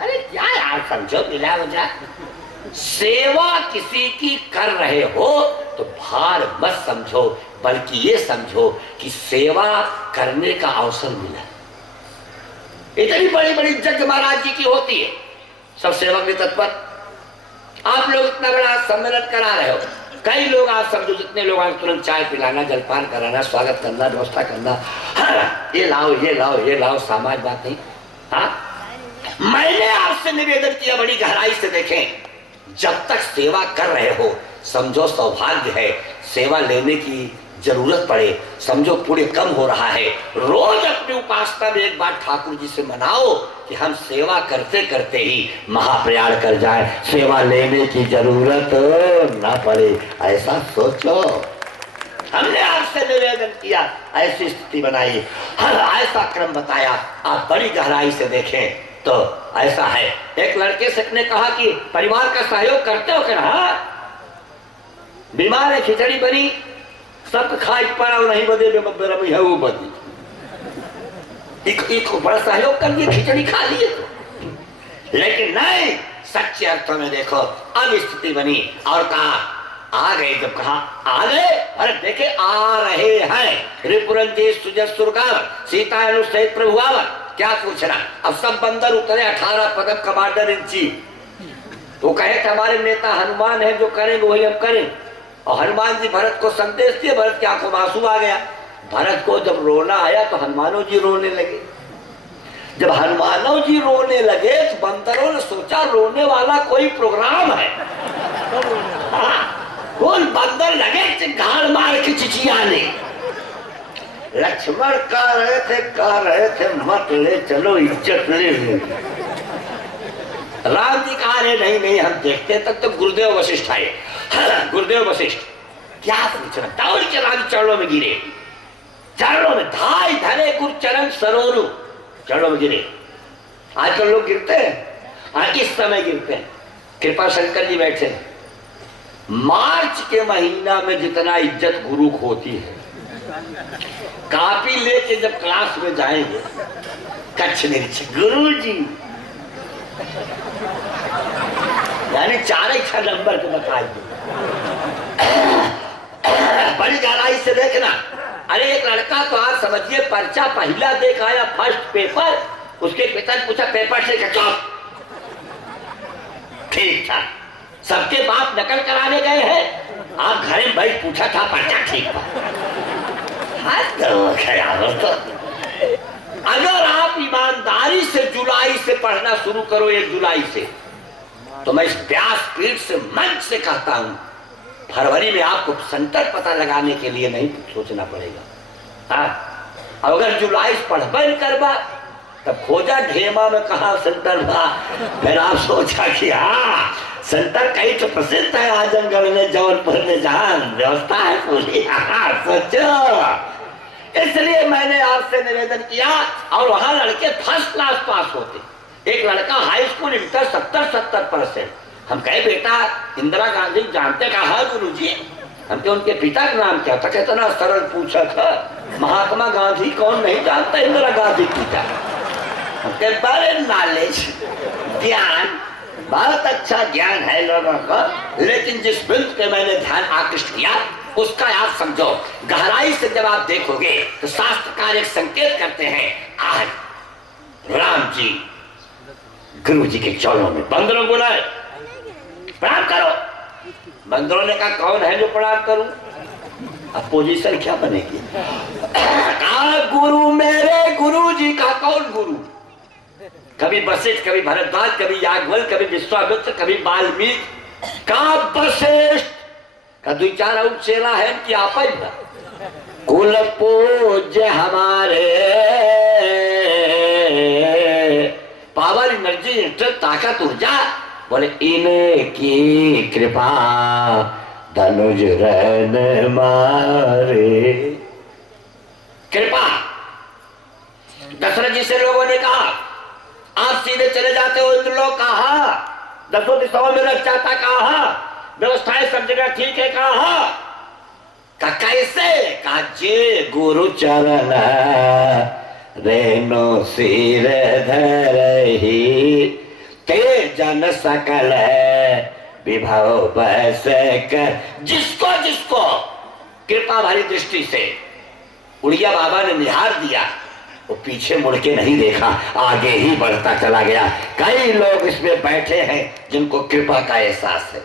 अरे क्या यार समझो, मिला वजह सेवा किसी की कर रहे हो तो भार मत समझो, बल्कि ये समझो कि सेवा करने का अवसर मिला। इतनी बड़ी बड़ी जग महाराज जी की होती है, सब सेवक भी तत्पर। आप लोग इतना बड़ा सम्मेलन करा रहे हो, कई लोग आप समझो जितने लोग आए तुरंत चाय पिलाना, जलपान कराना, स्वागत करना, व्यवस्था करना, हाँ, ये लाओ ये लाओ ये लाओ, सामाज बात नहीं। हाँ, मैंने आपसे निवेदन किया, बड़ी गहराई से देखें, जब तक सेवा कर रहे हो समझो सौभाग्य है, सेवा लेने की जरूरत पड़े समझो पुण्य कम हो रहा है। रोज अपनी उपासना में एक बार ठाकुर जी से मनाओ कि हम सेवा करते करते ही महाप्रयाण कर जाए, सेवा लेने की जरूरत ना पड़े, ऐसा सोचो। हमने आपसे निवेदन किया, ऐसी स्थिति बनाई, हर ऐसा क्रम बताया, आप बड़ी गहराई से देखें तो ऐसा है। एक लड़के से ने कहा कि परिवार का सहयोग करते हो क्या? बीमार है, खिचड़ी बनी, सब खाई पड़ा नहीं बदे है वो बदी, एक बड़ा सहयोग कर दिए, खिचड़ी खा लिए तो। लेकिन नहीं, सच्चे अर्थों में देखो अब स्थिति बनी और कहा आ गए। जब कहा आ गए, अरे देखे आ रहे हैं रिपुरंजीत सुजसुरगावर सीता अनुसहित प्रभुआवर, क्या पूछना। अब सब बंदर उतरे, 18 पदक कमांडर इन चीफ। तो कहे कि हमारे नेता हनुमान है, जो करेंगे वही हम करें। और हनुमान जी भरत को संदेश दिए, भरत की आंखों में आंसू आ गया। भरत को जब रोना आया तो हनुमानों जी रोने लगे। जब हनुमानों जी रोने लगे तो बंदरों ने सोचा रोने वाला कोई प्रोग्राम है। कौन बंदर लगे गाड़ मार के चिचियाने। लक्ष्मण कह रहे थे मत ले चलो, इज्जत ले लो। राम जी कहा रहे नहीं हम देखते। तक तो गुरुदेव वशिष्ठ आए। गुरुदेव वशिष्ठ क्या पूछना, दौड़ के राम चरणों में गिरे, चरणों में धाई धरे गुरु चरण सरोरु, चरणों में गिरे। आजकल लोग गिरते हैं, इस समय गिरते हैं। कृपा शंकर जी बैठे। मार्च के महीना में जितना इज्जत गुरु को होती है, कापी लेके जब क्लास में जाएंगे, कच्छ निरीक्षक गुरु जी, यानी 4 नंबर के बताइए, बड़ी गहराई से देखना। अरे एक लड़का तो आज समझिए पर्चा पहला देख आया, फर्स्ट पेपर। उसके पिता ने पूछा पेपर से क्या? ठीक था, सबके बाप नकल कराने गए हैं, आप घर में बैठ पूछा था पर्चा ठीक था। तो अगर आप ईमानदारी से जुलाई से पढ़ना शुरू करो, 1 जुलाई से, तो मैं इस व्यासपीठ से मंच से कहता हूं, फरवरी में आपको सेंटर पता लगाने के लिए नहीं सोचना पड़ेगा। अगर जुलाई से पढ़बे करबा तब खोजा ढेमा में कहा सेंटर था। फिर आप सोचा कि हाँ सेंटर कहीं तो प्रसिद्ध है, आजमगढ़ में, जौनपुर में, जहां व्यवस्था है पूरी। सोचो, इसलिए मैंने आपसे निवेदन किया। और वहां लड़के फर्स्ट क्लास पास होते। एक लड़का हाई स्कूल इंटर 70% हम कहे बेटा इंदिरा गांधी जानते कहा गुरुजी? हम तो उनके पिता का नाम क्या था? कहते ना सरल पूछा था, महात्मा गांधी कौन नहीं जानता इंदिरा गांधी पिता? हमके बड़े नॉलेज ज्ञान, बहुत अच्छा ज्ञान है लोगों को, लेकिन जिस बिंदु पे मैंने ध्यान आकृष्ट किया उसका आप समझो। गहराई से जब आप देखोगे तो शास्त्रकार एक संकेत करते हैं। आज राम जी गुरु जी के चरणों में बंदरों बुलाए, प्रणाम करो। बंदरों ने कहा कौन है जो प्रणाम करूं? अब पोजीशन क्या बनेगी? कहा गुरु मेरे गुरु जी का। कौन गुरु? कभी वशिष्ठ, कभी भरद्वाज, कभी याज्ञवल, कभी विश्वामित्र, कभी वाल्मीकि। कहा वशिष्ठ का 2-4 और चेला है कि आप ही कुल पूज्य हमारे, पावर एनर्जी इंटरेस्ट ताकत ऊर्जा, बोले इनकी कृपा धनुज रन मारे। कृपा। दशरथ जी से लोगों ने कहा आप सीधे चले जाते हो, इन लोग कहा 10 दिशाओं में लग जाता, कहा व्यवस्थाएं सब जगह ठीक है, कहा कैसे? कहा जे गुरु चरण रेनो सिर धरहि, ते जन सकल विभव बस कर। जिसको जिसको कृपा भरी दृष्टि से उड़िया बाबा ने निहार दिया, वो पीछे मुड़ के नहीं देखा, आगे ही बढ़ता चला गया। कई लोग इसमें बैठे हैं जिनको कृपा का एहसास है।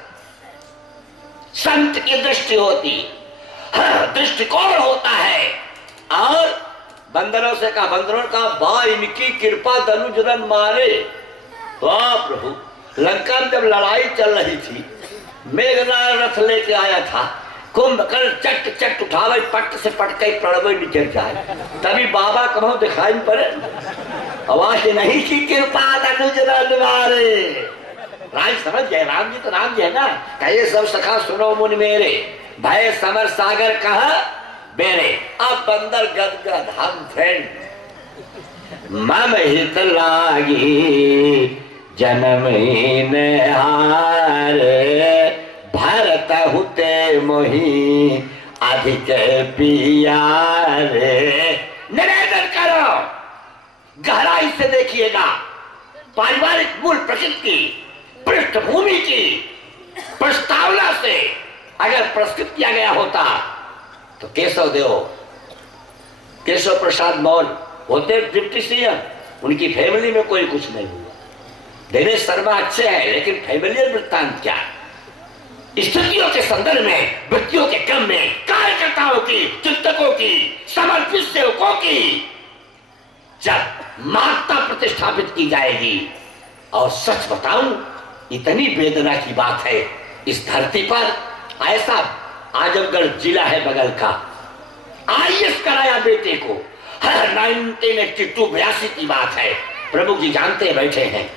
संत की दृष्टि होती, दृष्टिकोण होता है। और बंदरों से कहा, बंदरों का बा इनकी कृपा धनुज रन मारे। वाह प्रभु, लंका में जब लड़ाई चल रही थी, मेघनाथ रथ लेके आया था, कुंभकर्ण चट चट उठावे, पट से पटके पड़वे नीचे जाए, तभी बाबा कहो दिखाई पड़े, आवाज नहीं की कृपा धनुज रन मारे। राज समझ गए, राम जी तो राम जी है ना। कहे सब सखा सुनो मुन मेरे, भय समर सागर कहा बेरे। अब बंदर गदगद हम फ्रेंड, मम हित लागी जन्म हीन हारे, भरत हुते मोही अधिक पियारे। निवेदन करो, गहराई से देखिएगा, पारिवारिक मूल प्रकृति पृष्ठभूमि की प्रस्तावना से अगर पुरस्कृत किया गया होता तो केशव प्रसाद मौर्य होते डिप्टी सीएम, उनकी फैमिली में कोई कुछ नहीं हुआ। दिनेश शर्मा अच्छे हैं, लेकिन फैमिलियल वृत्तांत क्या? स्थितियों के संदर्भ में, व्यक्तियों के क्रम में, कार्यकर्ताओं की, चिंतकों की, समर्पित सेवकों की जब महत्ता प्रतिष्ठापित की जाएगी। और सच बताऊं, इतनी वेदना की बात है इस धरती पर। ऐसा आजमगढ़ जिला है बगल का, आईएएस कराया बेटे को। 1982-82 की बात है, प्रमुख जी जानते बैठे हैं।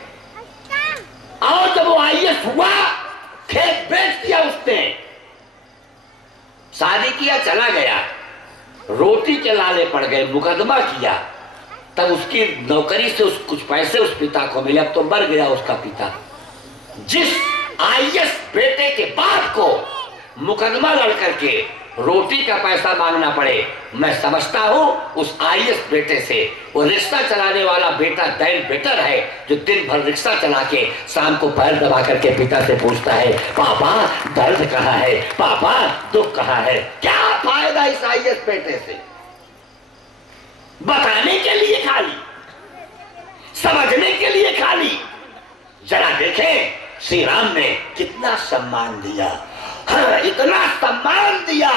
और जब वो आईएएस हुआ, खेत बेच दिया उसने, शादी किया, चला गया, रोटी के लाले पड़ गए, मुकदमा किया, तब उसकी नौकरी से कुछ पैसे उस पिता को मिले। अब तो मर गया उसका पिता। जिस आईएएस बेटे के बाप को मुकदमा लड़ करके रोटी का पैसा मांगना पड़े, मैं समझता हूं उस आईएएस बेटे से वो रिक्शा चलाने वाला बेटा दैन बेटर है, जो दिन भर रिक्शा चला के शाम को पैर दबा करके पिता से पूछता है, पापा दर्द कहाँ है, पापा दुख कहाँ है। क्या फायदा इस आईएएस बेटे से? बताने के लिए खाली, समझने के लिए खाली। जरा देखें श्री राम ने कितना सम्मान दिया, इतना सम्मान दिया,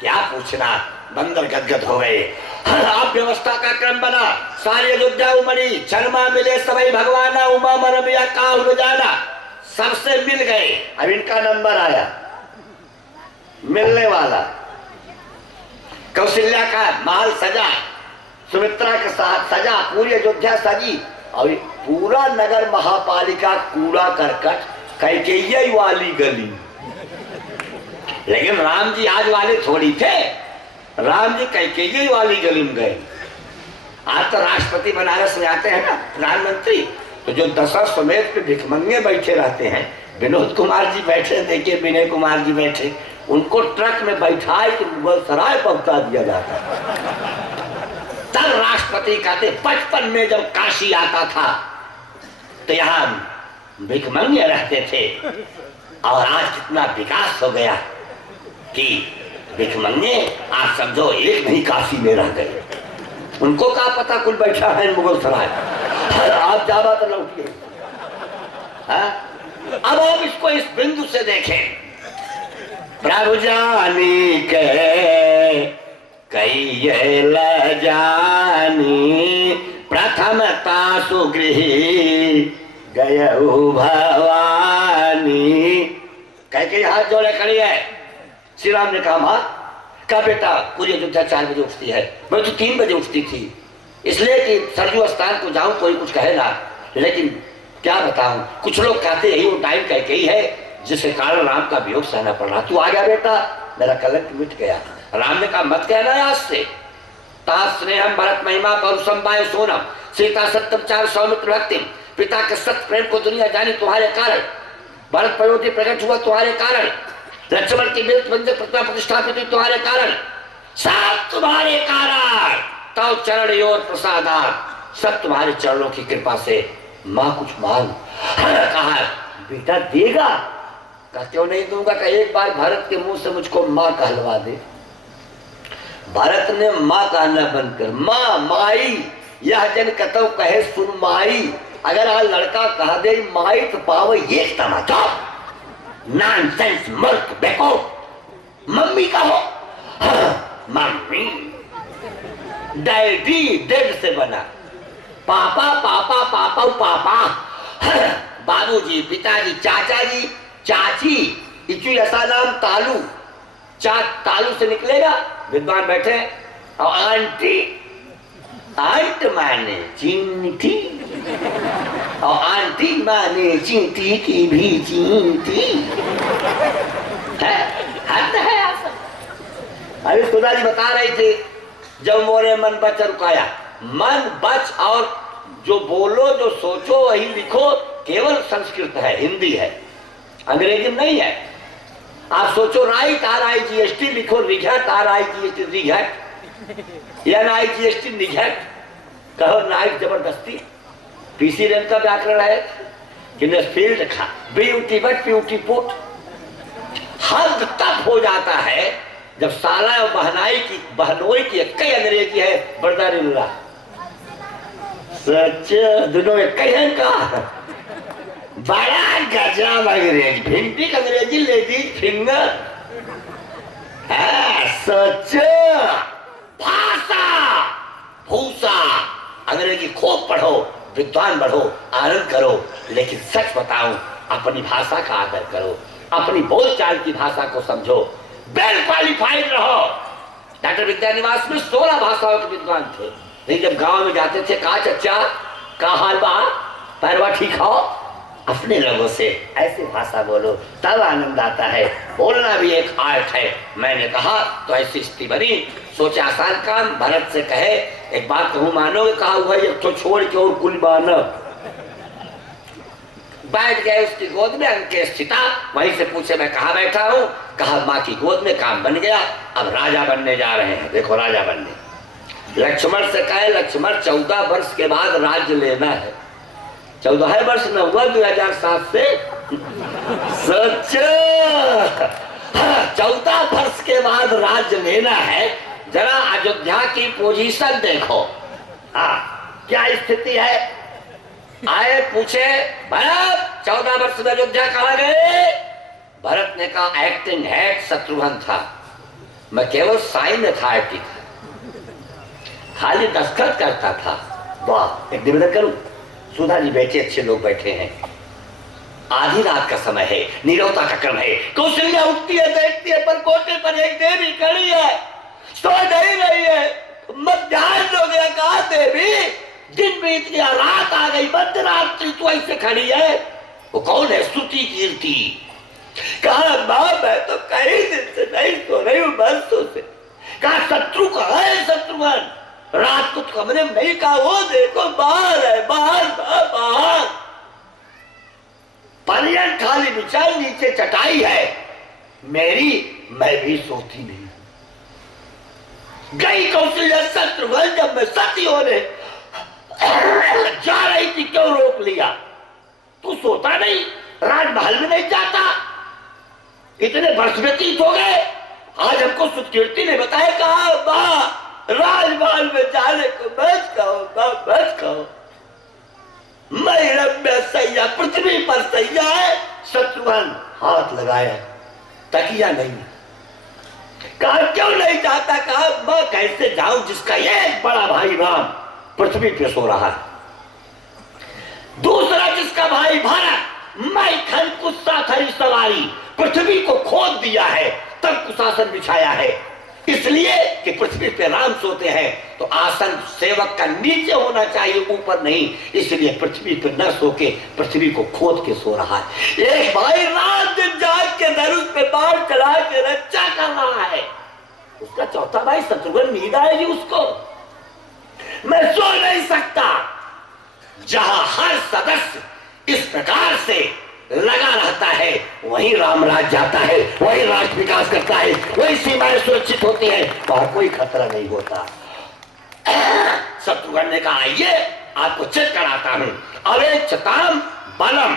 क्या पूछना, बंदर गदगद हो गए। आप व्यवस्था का क्रम बना, सारी अयोध्या उमड़ी, जन्मा मिले सभी भगवान, उमा मन मिया काहू जाना, सबसे मिल गए। अब इनका नंबर आया मिलने वाला। कौशल्या का महल सजा, सुमित्रा के साथ सजा, पूरी अयोध्या सजी, और पूरा नगर महापालिका कूड़ा करकट, कैकेयी वाली गली। लेकिन राम जी आज वाले थोड़ी थे, राम जी कैकेयी वाली गली में गए। आज तो राष्ट्रपति बनारस में आते हैं ना, प्रधानमंत्री, तो जो दशाश्वमेध पे भिखमंगे बैठे रहते हैं, विनोद कुमार जी बैठे, देखिए विनय कुमार जी बैठे, उनको ट्रक में बैठाए कि मुगल सराय पहुंचा दिया जाता है। तब राष्ट्रपति कहते, 55 में जब काशी आता था तो यहाँ भिखमंगे रहते थे, और आज कितना विकास हो गया कि भिखमंगे आज समझो एक नहीं काशी में रह गए। उनको क्या पता कुल बैठा है मुगल सराय, आप जावा तो लौटिए। अब हम इसको इस बिंदु से देखें, प्रभु जानी के कई ल जानी, प्रथमता सुगृही गयऊ भवानी। कह के हाथ जोड़े खड़ी है। श्री राम ने कहा, मां का बेटा पूरी अयोध्या 4 बजे उठती है, मैं तो 3 बजे उठती थी, इसलिए कि सरयू स्थान को जाऊं, कोई कुछ कहेगा, लेकिन क्या बताऊं, कुछ लोग कहते यही वो टाइम कह के ही है जिसके कारण राम का वियोग सहना पड़ रहा। तू आ गया बेटा, मेरा कलंक मिट गया। राम ने कहा, मत कहना आज से, ता स्नेहम भरत महिमा परुषम वायु सोनम, सीता सत्यम चार सौमित्र भक्ति, पिता के सत्य प्रेम को दुनिया जानी तुम्हारे कारण, भरत प्रयोजन प्रकट हुआ तुम्हारे कारण, लक्ष्मण की मृत्यु बंधे प्रतिमा प्रतिष्ठापित हुई तुम्हारे कारण, सब तुम्हारे कारण, तव चरण योर प्रसादा, सब तुम्हारे चरणों की कृपा से, माँ कुछ मांग। कहा बेटा देगा? कहा क्यों नहीं दूंगा, का एक बार भरत के मुंह से मुझको माँ कहलवा दे। भरत ने माँ कहना बंद कर, माँ माई, यह जन कतौ कहे सुन माई। अगर आज लड़का कह दे माई तो पावे ये तमाचा, नॉनसेंस मूर्ख बेवकूफ। मम्मी कहो, हाँ, मम्मी। डैडी डेड से बना, पापा पापा पापा पापा, हाँ, बाबूजी पिताजी चाचा जी चाची, इचू ऐसा नाम तालू, तालू से निकलेगा, विद्वान बैठे, और आंटी, आंट माने चींटी, और आंटी माने चींटी की भी चींटी है, हद है ऐसा। अभी सुधा जी बता रही थी, जब मोरे मन बच रुकाया, मन बच, और जो बोलो जो सोचो वही लिखो, केवल संस्कृत है, हिंदी है, अंग्रेजी में नहीं है। आप सोचो राइट RIGHT लिखो, रिघट RIGHT रिघट, NIGHT निघट, कहो नाइट जबरदस्ती। PC रेन का व्याकरण है कि फील्ड खा ब्यूटी बट ब्यूटी पुट, हद तब हो जाता है जब साला और बहनोई की एक ही अंग्रेजी है, बरदारील्ला सच दोनों एक ही है का बड़ा गजब अंग्रेजी, भिंडी का अंग्रेजी लेडीज फिंगर है, सच भाषा भूषा। अंग्रेजी खूब पढ़ो, विद्वान बढ़ो, आनंद करो, लेकिन सच बताऊं अपनी भाषा का आदर करो, अपनी बोलचाल की भाषा को समझो, वेल क्वालिफाइड रहो। डॉक्टर विद्यानिवास में 16 भाषाओं के विद्वान थे, लेकिन जब गांव में जाते थे, कहा चचा का हाल बा, पैरवा ठीक हो, अपने लोगों से ऐसी भाषा बोलो तब आनंद आता है। बोलना भी एक आर्ट है। मैंने कहा तो ऐसी स्थिति बनी, सोचे आसान काम, भरत से कहे एक बात कहूं मानोगे, कहा हुआ ये तो छोड़ के और कुल बाना। बैठ गए उसकी गोद में, अंके स्थिता, वहीं से पूछे मैं कहाँ बैठा हूँ, कहा माँ की गोद में, काम बन गया, अब राजा बनने जा रहे हैं, देखो राजा बनने। लक्ष्मण से कहे लक्ष्मण 14 वर्ष के बाद राज्य लेना है, 14 वर्ष न हुआ 2007 से, सच 14 वर्ष के बाद राज्य लेना है। जरा अयोध्या की पोजीशन देखो, हाँ क्या स्थिति है। आए पूछे भरत 14 वर्ष में अयोध्या कहाँ गए। भरत ने कहा एक्टिंग हेड शत्रुघ्न था, मैं केवल साइन अथॉरिटी था, खाली दस्तखत करता था। वाह, एक निवेदन करूं, सुधा जी बैठे, अच्छे लोग बैठे हैं, आधी रात का समय है, नीरवता का क्रम है, कौशल्या उठती है, देखती है पर कोटे पर एक देवी खड़ी है, सो नहीं रही है, मध्याह्न हो गया, कहा देवी दिन बीत गया, रात आ गई, मध्यरात्रि तू ऐसे खड़ी है। वो कौन है? स्तुति कीर्ति। कहा मां मैं तो कई दिन से नहीं सो रही हूं, बरसों से। कहा शत्रु कहा है? शत्रुघ्न रात को कमरे में नहीं, कहा वो देखो बाहर है, बाहर बाहर। परियन खाली बिछाई, नीचे चटाई है मेरी, मैं भी सोती नहीं। गई कौशल्या शत्रुघ्न, जब मैं सती होने जा रही थी, क्यों रोक लिया? तू सोता नहीं, राजमहल में नहीं जाता, इतने वर्ष व्यतीत हो गए, आज हमको सुकीर्ति ने बताया, कहा राजमहल में जाने को मत कहो, मत कहो, मैं रम्य सैया, पृथ्वी पर सैया है। शत्रुघ्न हाथ लगाया, तकिया नहीं। कहा क्यों नहीं जाता? कहा मैं कैसे जाऊं जिसका एक बड़ा भाई राम पृथ्वी पे सो रहा है, दूसरा जिसका भाई भरत मैथन कुत्सा थरी सवारी पृथ्वी को खोद दिया है, तब कुशासन बिछाया है, इसलिए कि पृथ्वी पे राम सोते हैं तो आसन सेवक का नीचे होना चाहिए, ऊपर नहीं, इसलिए पृथ्वी पे न सो के पृथ्वी को खोद के सो रहा है। एक भाई रात दिन जाग के धनुष पे बाण चला के रक्षा कर रहा है, उसका चौथा भाई शत्रुघ्न नींद आएगी उसको। मैं सो नहीं सकता। जहां हर सदस्य इस प्रकार से लगा रहता है, वहीं रामराज जाता है, वहीं राष्ट्र विकास करता है, वहीं सीमाएं सुरक्षित होती हैं, वहां कोई खतरा नहीं होता। शत्रुघ्न ने कहा आइए आपको चेक कराता हूं। अवेक्षताम बलम,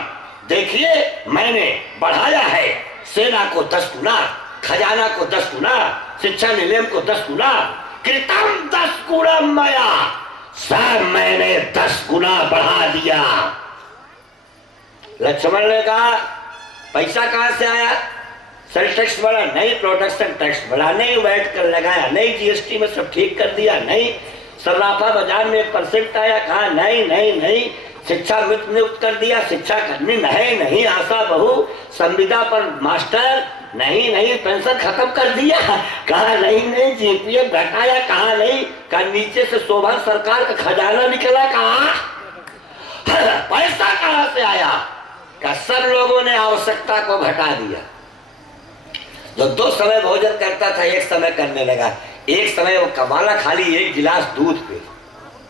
देखिए मैंने बढ़ाया है सेना को 10 गुना, खजाना को 10 गुना, शिक्षा निलय को 10 गुना, कृतम 10 गुना मया, सब मैंने 10 गुना बढ़ा दिया। लक्ष्मण ने कहा पैसा कहां से आया? सेल टैक्स बढ़ा नहीं, प्रोडक्शन टैक्स बढ़ा नहीं, वैट कर लगाया नहीं, जीएसटी में सब ठीक कर दिया नहीं, सर्राफा बाजार में 1% आया, कहा नहीं नहीं नहीं, शिक्षा मित्र नियुक्त कर दिया, शिक्षा कर्मी नहीं नहीं, आशा बहु संविदा पर मास्टर नहीं नहीं, पेंशन खत्म कर दिया, कहा नहीं नहीं, जीपीएफ घटाया, कहा नहीं, कहा नीचे से शोभा सरकार का खजाना निकला, कहा पैसा कहां से आया? का सब लोगों ने आवश्यकता को घटा दिया। जो 2 समय भोजन करता था 1 समय करने लगा, 1 समय वो कमाला खाली 1 गिलास दूध पे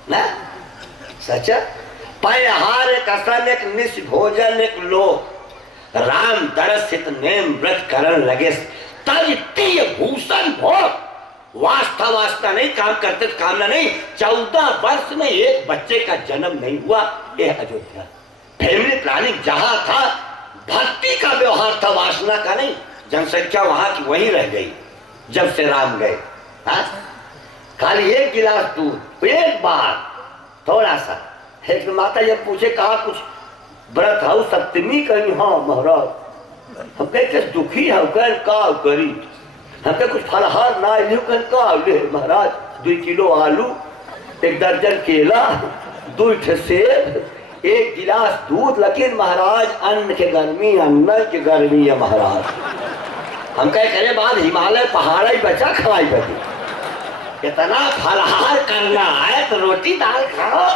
ना, सच पयहार एक असन एक निश भोजन एक लोक, राम दरस हित नेम व्रत करण लगे, तज तीय भूषण भोग। वास्ता वास्ता नहीं, काम करते कामना नहीं, 14 वर्ष में एक बच्चे का जन्म नहीं हुआ। ये अयोध्या फैमिली प्लानिंग जहां था, भक्ति का व्यवहार था, वासना का नहीं। जनसंख्या वहां की वहीं रह गई जब से राम गए। हाँ, खाली एक गिलास दूध एक बार थोड़ा सा। एक माता जब पूछे कहा कुछ व्रत हो सप्तमी कहीं? हाँ महाराज। हम कहे दुखी है कह का करी, हम कहे कुछ फलहार ना कह का ले महाराज 2 किलो आलू, 1 दर्जन केला, 2 सेब, 1 गिलास दूध। लेकिन महाराज अन्न के गर्मी है महाराज। हम कहे करे बाद हिमालय पहाड़ ही बचा खवाई बची। इतना फलहार करना है तो रोटी दाल खाओ,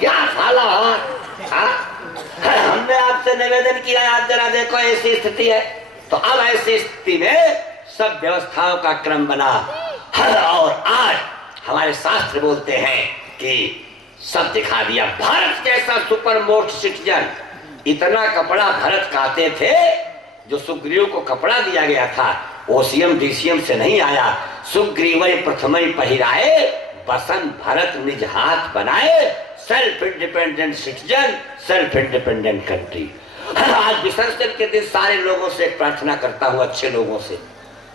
क्या फलहार। हमने आपसे निवेदन किया, आप जरा देखो ऐसी स्थिति है। तो अब ऐसी स्थिति में सब व्यवस्थाओं का क्रम बना। और आज हमारे शास्त्र बोलते हैं कि सब दिखा दिया। भारत जैसा सुपर मोस्ट सिटीजन, इतना कपड़ा भरत खाते थे, जो सुग्रीव को कपड़ा दिया गया था ओसीएम डीसीएम से नहीं आया। सुग्रीव प्रथम पहिराए, बसन भरत निज हाथ बनाए, self independent citizen, self independent country. आज विसर्जन के दिन सारे लोगों से एक प्रार्थना करता हूं, अच्छे लोगों से,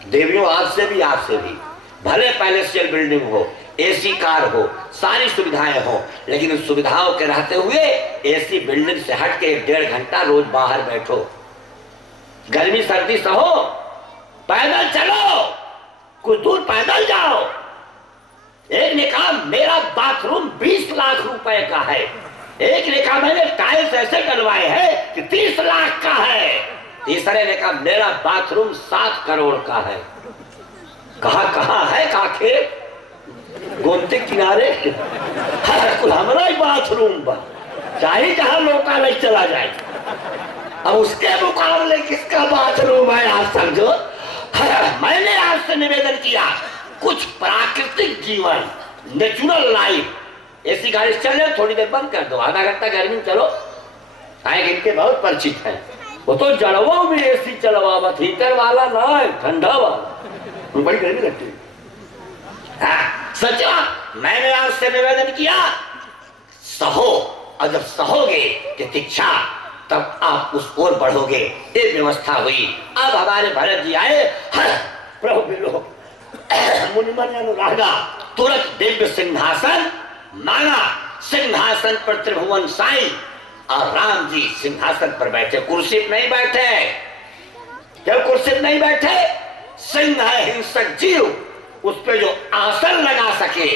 देवियों आपसे भी, आपसे भी, भले पैलेसियल बिल्डिंग हो, एसी कार हो, सारी सुविधाएं हो, लेकिन उन सुविधाओं के रहते हुए एसी बिल्डिंग से हट के 1.5 घंटा रोज बाहर बैठो, गर्मी सर्दी सहो, पैदल चलो, कुछ दूर पैदल जाओ। एक ने कहा मेरा बाथरूम 20 लाख रुपए का है, एक ने कहा मैंने टाइल्स ऐसे डलवाए हैं कि 30 लाख का है, तीसरे ने कहा मेरा बाथरूम 7 करोड़ का है। कहाँ है काखे गोमती किनारे, हमारा ही बाथरूम बा, चाहे जहां लोकालय चला जाए। अब उसके मुकाबले किसका बाथरूम है आप समझो। मैंने आपसे निवेदन किया कुछ प्राकृतिक जीवन, नेचुरल लाइफ। ऐसी गाड़ी चले थोड़ी देर बंद कर दो, आधा घंटा गर्मी में चलो। इनके बहुत परिचित है, वो तो जड़वाओं में एसी चलवा, हीटर वाला ना है, ठंडा वाला, बड़ी गर्मी लगती है। सचा मैंने आपसे निवेदन किया सहो, और जब सहोगे प्रतीक्षा तब आप उस ओर बढ़ोगे। एक व्यवस्था हुई। अब हमारे भरत जी आए, प्रभु बिलो मुनिमन अनुरागा, तुरंत दिव्य सिंहासन मांगा। सिंहासन पर त्रिभुवन साई और राम जी सिंहासन पर बैठे, कुर्सी पर नहीं बैठे। जब कुर्सी पर नहीं बैठे, सिंह है हिंसक जीव, उस पे जो आसन लगा सके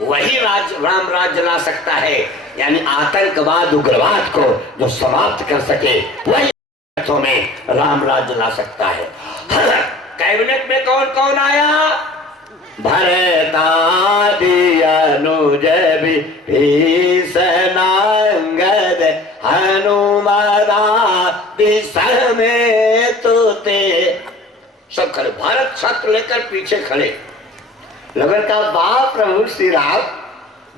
वही राम राज्य ला सकता है। यानी आतंकवाद उग्रवाद को जो समाप्त कर सके वही में राम राज्य ला सकता है। कैबिनेट में कौन कौन आया? भरतादि अनुज विभीषणांगद हनुमदादि समेत ते। सब खड़े, भारत छत्र लेकर पीछे खड़े। लगन का बाप प्रभु श्री राम,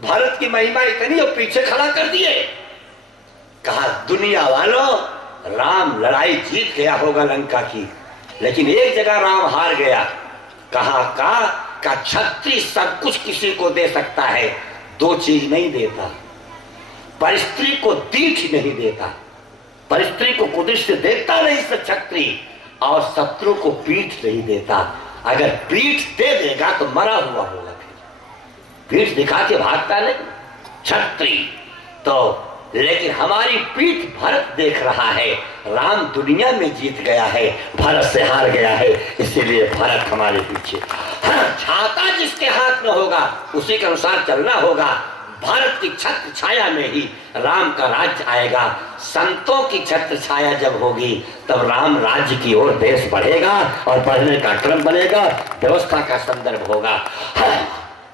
भारत की महिमा इतनी और पीछे खड़ा कर दिए। कहा दुनिया वालों, राम लड़ाई जीत गया होगा लंका की, लेकिन एक जगह राम हार गया। कहा का छत्री सब कुछ किसी को दे सकता है, 2 चीज नहीं देता। परिस्त्री को दीठ नहीं देता, परिस्त्री को कुदृष्ट देता नहीं छत्री, और शत्रु को पीठ नहीं देता। अगर पीठ दे देगा तो मरा हुआ होगा, पीठ दिखा के भागता नहीं छत्री तो। लेकिन हमारी पीठ भरत देख रहा है, राम दुनिया में जीत गया है, भारत से हार गया है, इसीलिए भारत हमारे पीछे। छाता जिसके हाथ में होगा उसी के अनुसार चलना होगा। भारत की छत्र छाया में ही राम का राज्य आएगा। संतों की छत्र छाया जब होगी तब राम राज्य की ओर देश बढ़ेगा और बढ़ने का क्रम बनेगा, व्यवस्था का संदर्भ होगा।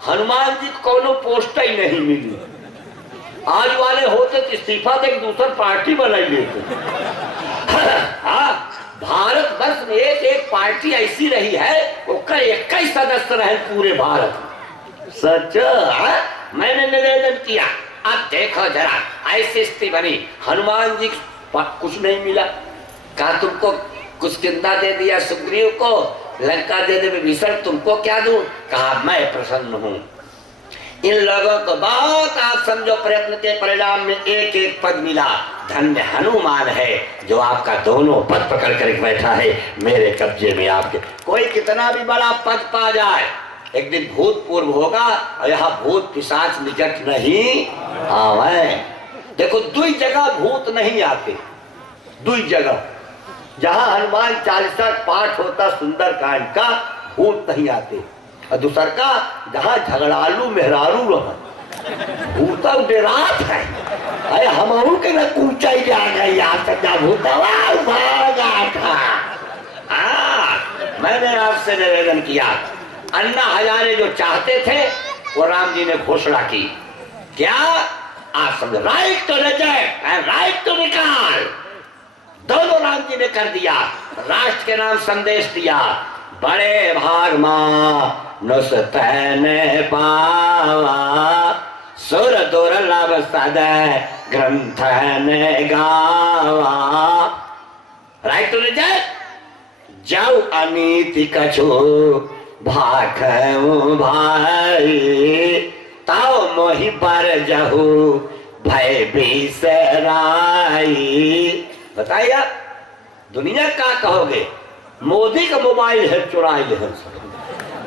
हनुमान जी को कोनो पोस्ट ही नहीं मिली, आज वाले होते तो इस्तीफा दे दूसरा पार्टी बनाई लेते। भारत वर्ष में एक पार्टी ऐसी रही है, वो 21 सदस्य रहे पूरे भारत। सच मैंने निवेदन किया। अब देखो जरा, ऐसी स्थिति बनी, हनुमान जी कुछ नहीं मिला। कहा तुमको कुछ किंदा दे दिया सुग्रीव को, लंका दे दे विभीषण, तुमको क्या दूं? कहा मैं प्रसन्न हूं। इन लोगों को बहुत आप समझो प्रयत्न के परिणाम में एक एक पद मिला। धन्य हनुमान है जो आपका दोनों पद पकड़ कर बैठा है मेरे कब्जे में आपके। कोई कितना भी बड़ा पद पा जाए, एक दिन भूत पूर्व होगा और यहाँ भूत पिशाच निकट नहीं आवे। देखो दुई जगह भूत नहीं आते, दुई जगह जहां हनुमान चालीसा पाठ होता सुंदर कांड का भूत नहीं आते, और दूसर का जहां झगड़ालू मेहरारू रह भूत डेरात है। अरे हम के न ऊंचाई जा गई सजा भूतवा भागा था। मैंने आपसे निवेदन किया, अन्ना हजारे जो चाहते थे वो राम जी ने घोषणा की, क्या आप समझो, right to reject and right to recall, दोनों राम जी ने कर दिया। राष्ट्र के नाम संदेश दिया, बड़े भाग मां नुसतने पावा, सुर दुर्लभ सदै ग्रंथ ने गावा। राइट टू रिजेक्ट, जाऊ अनीति कछु भाख भाई, ताओ मोहि पर जहू भय बिसराई। बताइए आप दुनिया क्या कहोगे, मोदी का मोबाइल है चुराई है सर।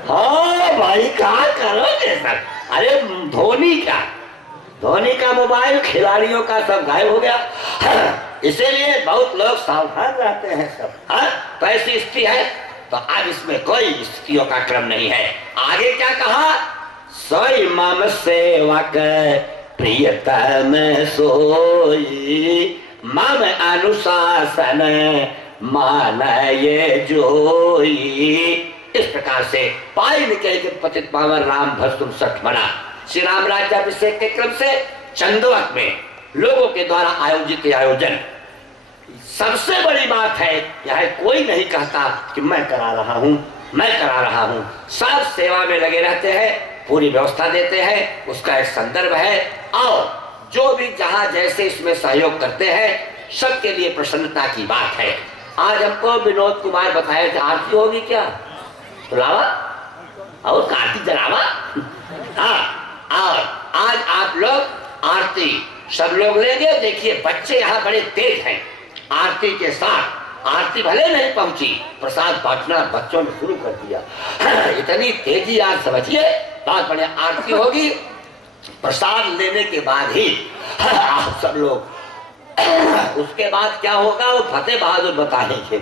हाँ भाई क्या करोगे सर, अरे धोनी का मोबाइल खिलाड़ियों का सब गायब हो गया। हाँ, इसीलिए बहुत लोग सावधान रहते हैं सब। हाँ, तो ऐसी स्थिति है, तो अब इसमें कोई स्थितियों का क्रम नहीं है। आगे क्या कहा, सोई मम सेवक प्रियतम सोई, मम अनुशासन मान ये जोई। इस प्रकार से पाई निकल के पतित पावन राम भस्म सठ मना। श्री राम राज्याभिषेक के क्रम से चंदवक में लोगों के द्वारा आयोजित आयोजन सबसे बड़ी बात है। यह कोई नहीं कहता कि मैं करा रहा हूं, मैं करा रहा हूं। सब सेवा में लगे रहते हैं, पूरी व्यवस्था देते हैं, उसका एक संदर्भ है। और जो भी जहां जैसे इसमें सहयोग करते हैं सबके लिए प्रसन्नता की बात है। आज हमको विनोद कुमार बताया कि आरती होगी क्या, तो लावा और कार्ती जलावा। हाँ, और आज आप लोग आरती सब लोग लेंगे। देखिए बच्चे यहाँ बड़े तेज हैं, आरती के साथ आरती भले नहीं पहुंची, प्रसाद बांटना बच्चों ने शुरू कर दिया। इतनी तेजी आज समझिए, बहुत बढ़िया आरती होगी। प्रसाद लेने के बाद ही आप सब लोग उसके बाद क्या होगा वो फतेह बहादुर बताएंगे।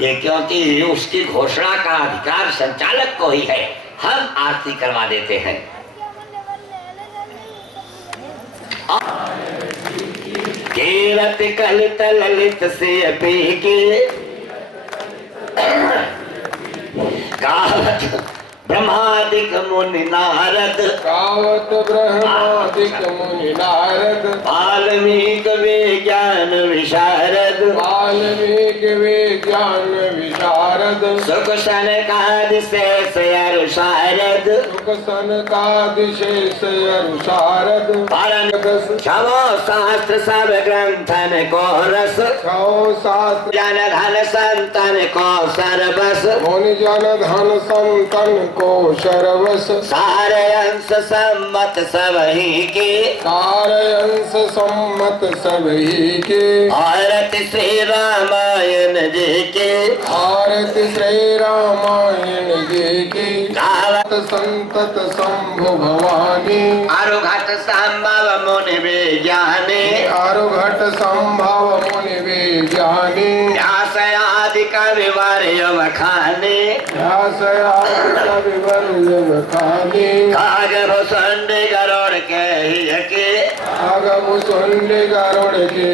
ये क्योंकि उसकी घोषणा का अधिकार संचालक को ही है, हम आरती करवा देते हैं। कीरत कलित ललित से पी के कावत ब्रह्मादिक मुनि नारद, कावत ब्रह्मादिक मुनि नारद, वाल्मीकि विज्ञान विशारद, वाल्मीकि विज्ञान विशारद, सुख सनकादिशेष अनुशारद, सुख सनकादिशेष अनुशारद, छवो शास्त्र सब ग्रंथन को रस, छो शास्त्र जन धन संतन को सर्वस, मुनि जन धन संतन को शरवस, सारे अंश सम्मत सब ही के, सारे अंश सम्मत सब ही के, आरती श्री रामायण जी के, आरती श्री रामायण जी की, गावत संतत शंभु भवानी, आरुघट संभव मुनि विज्ञानी, आरुघट संभव मुनि विज्ञानी, व्यास आदि कवि वर्य वखानी, व्यास आदि कवि वर्य वखानी, काग भुसुंड गरुड़ के ही के, आगम सुंड गरुड़ के,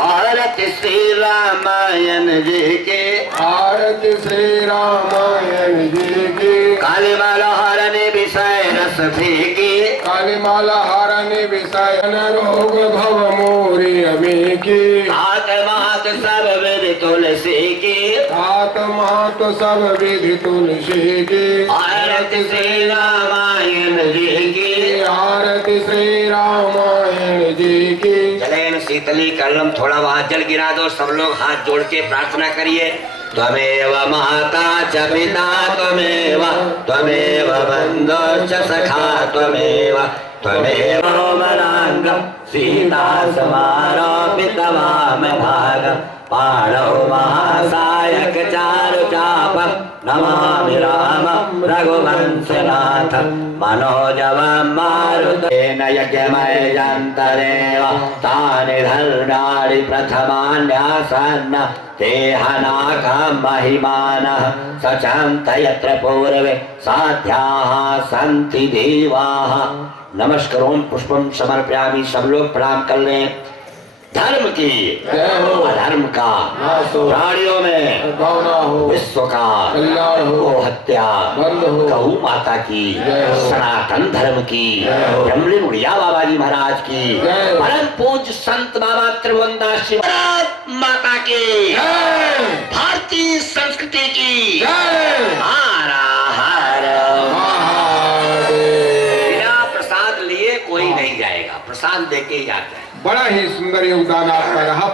आरती श्री रामायण जी के, आरती श्री रामायण जी की, कालीमाला हरने विषय रस फीकी, कालीमाला हरने विषय रोग भव मोरी अमी की, हाथ मात सब विधि तुलसी की, हाथ मात सब विधि तुलसी की, आरती श्री रामायण जी की, आरती श्री रामायण जी की। जलेन शीतली कलम, थोड़ा वहां जल गिरा दो, सब लोग हाथ जोड़ के प्रार्थना करिए। त्वमेव माता च पिता त्वमेव त्वमेव बन्धुश्च सखा त्वमेव त्वमेव मनाङ्गं सीता समारोपितवामभागं पाणौ महासायक चारुचापं नमामि रामं रघुवंशनाथ मनोजवं मारुतेन यज्ञमयजन्तरेव तानि धर्माणि प्रथमान्यासन्न ते हनाकं महिमानः सचन्त यत्र पूर्वे साध्याः सन्ति देवाः। नमस्कारों पुष्पम समर्पयामि। सब लोग प्रणाम कर लें। धर्म की अधर्म का प्राणियों में विश्व का गो हत्या गौ माता की सनातन धर्म की ब्रह्मलीन उड़िया बाबा जी महाराज की परम पूज्य संत बाबा त्रिभुवनदास जी माता की भारतीय संस्कृति की हारा हार बिना प्रसाद लिए कोई नहीं जाएगा। प्रसाद देके ही जाता है। बड़ा ही सुंदर योगदान आपका रहा।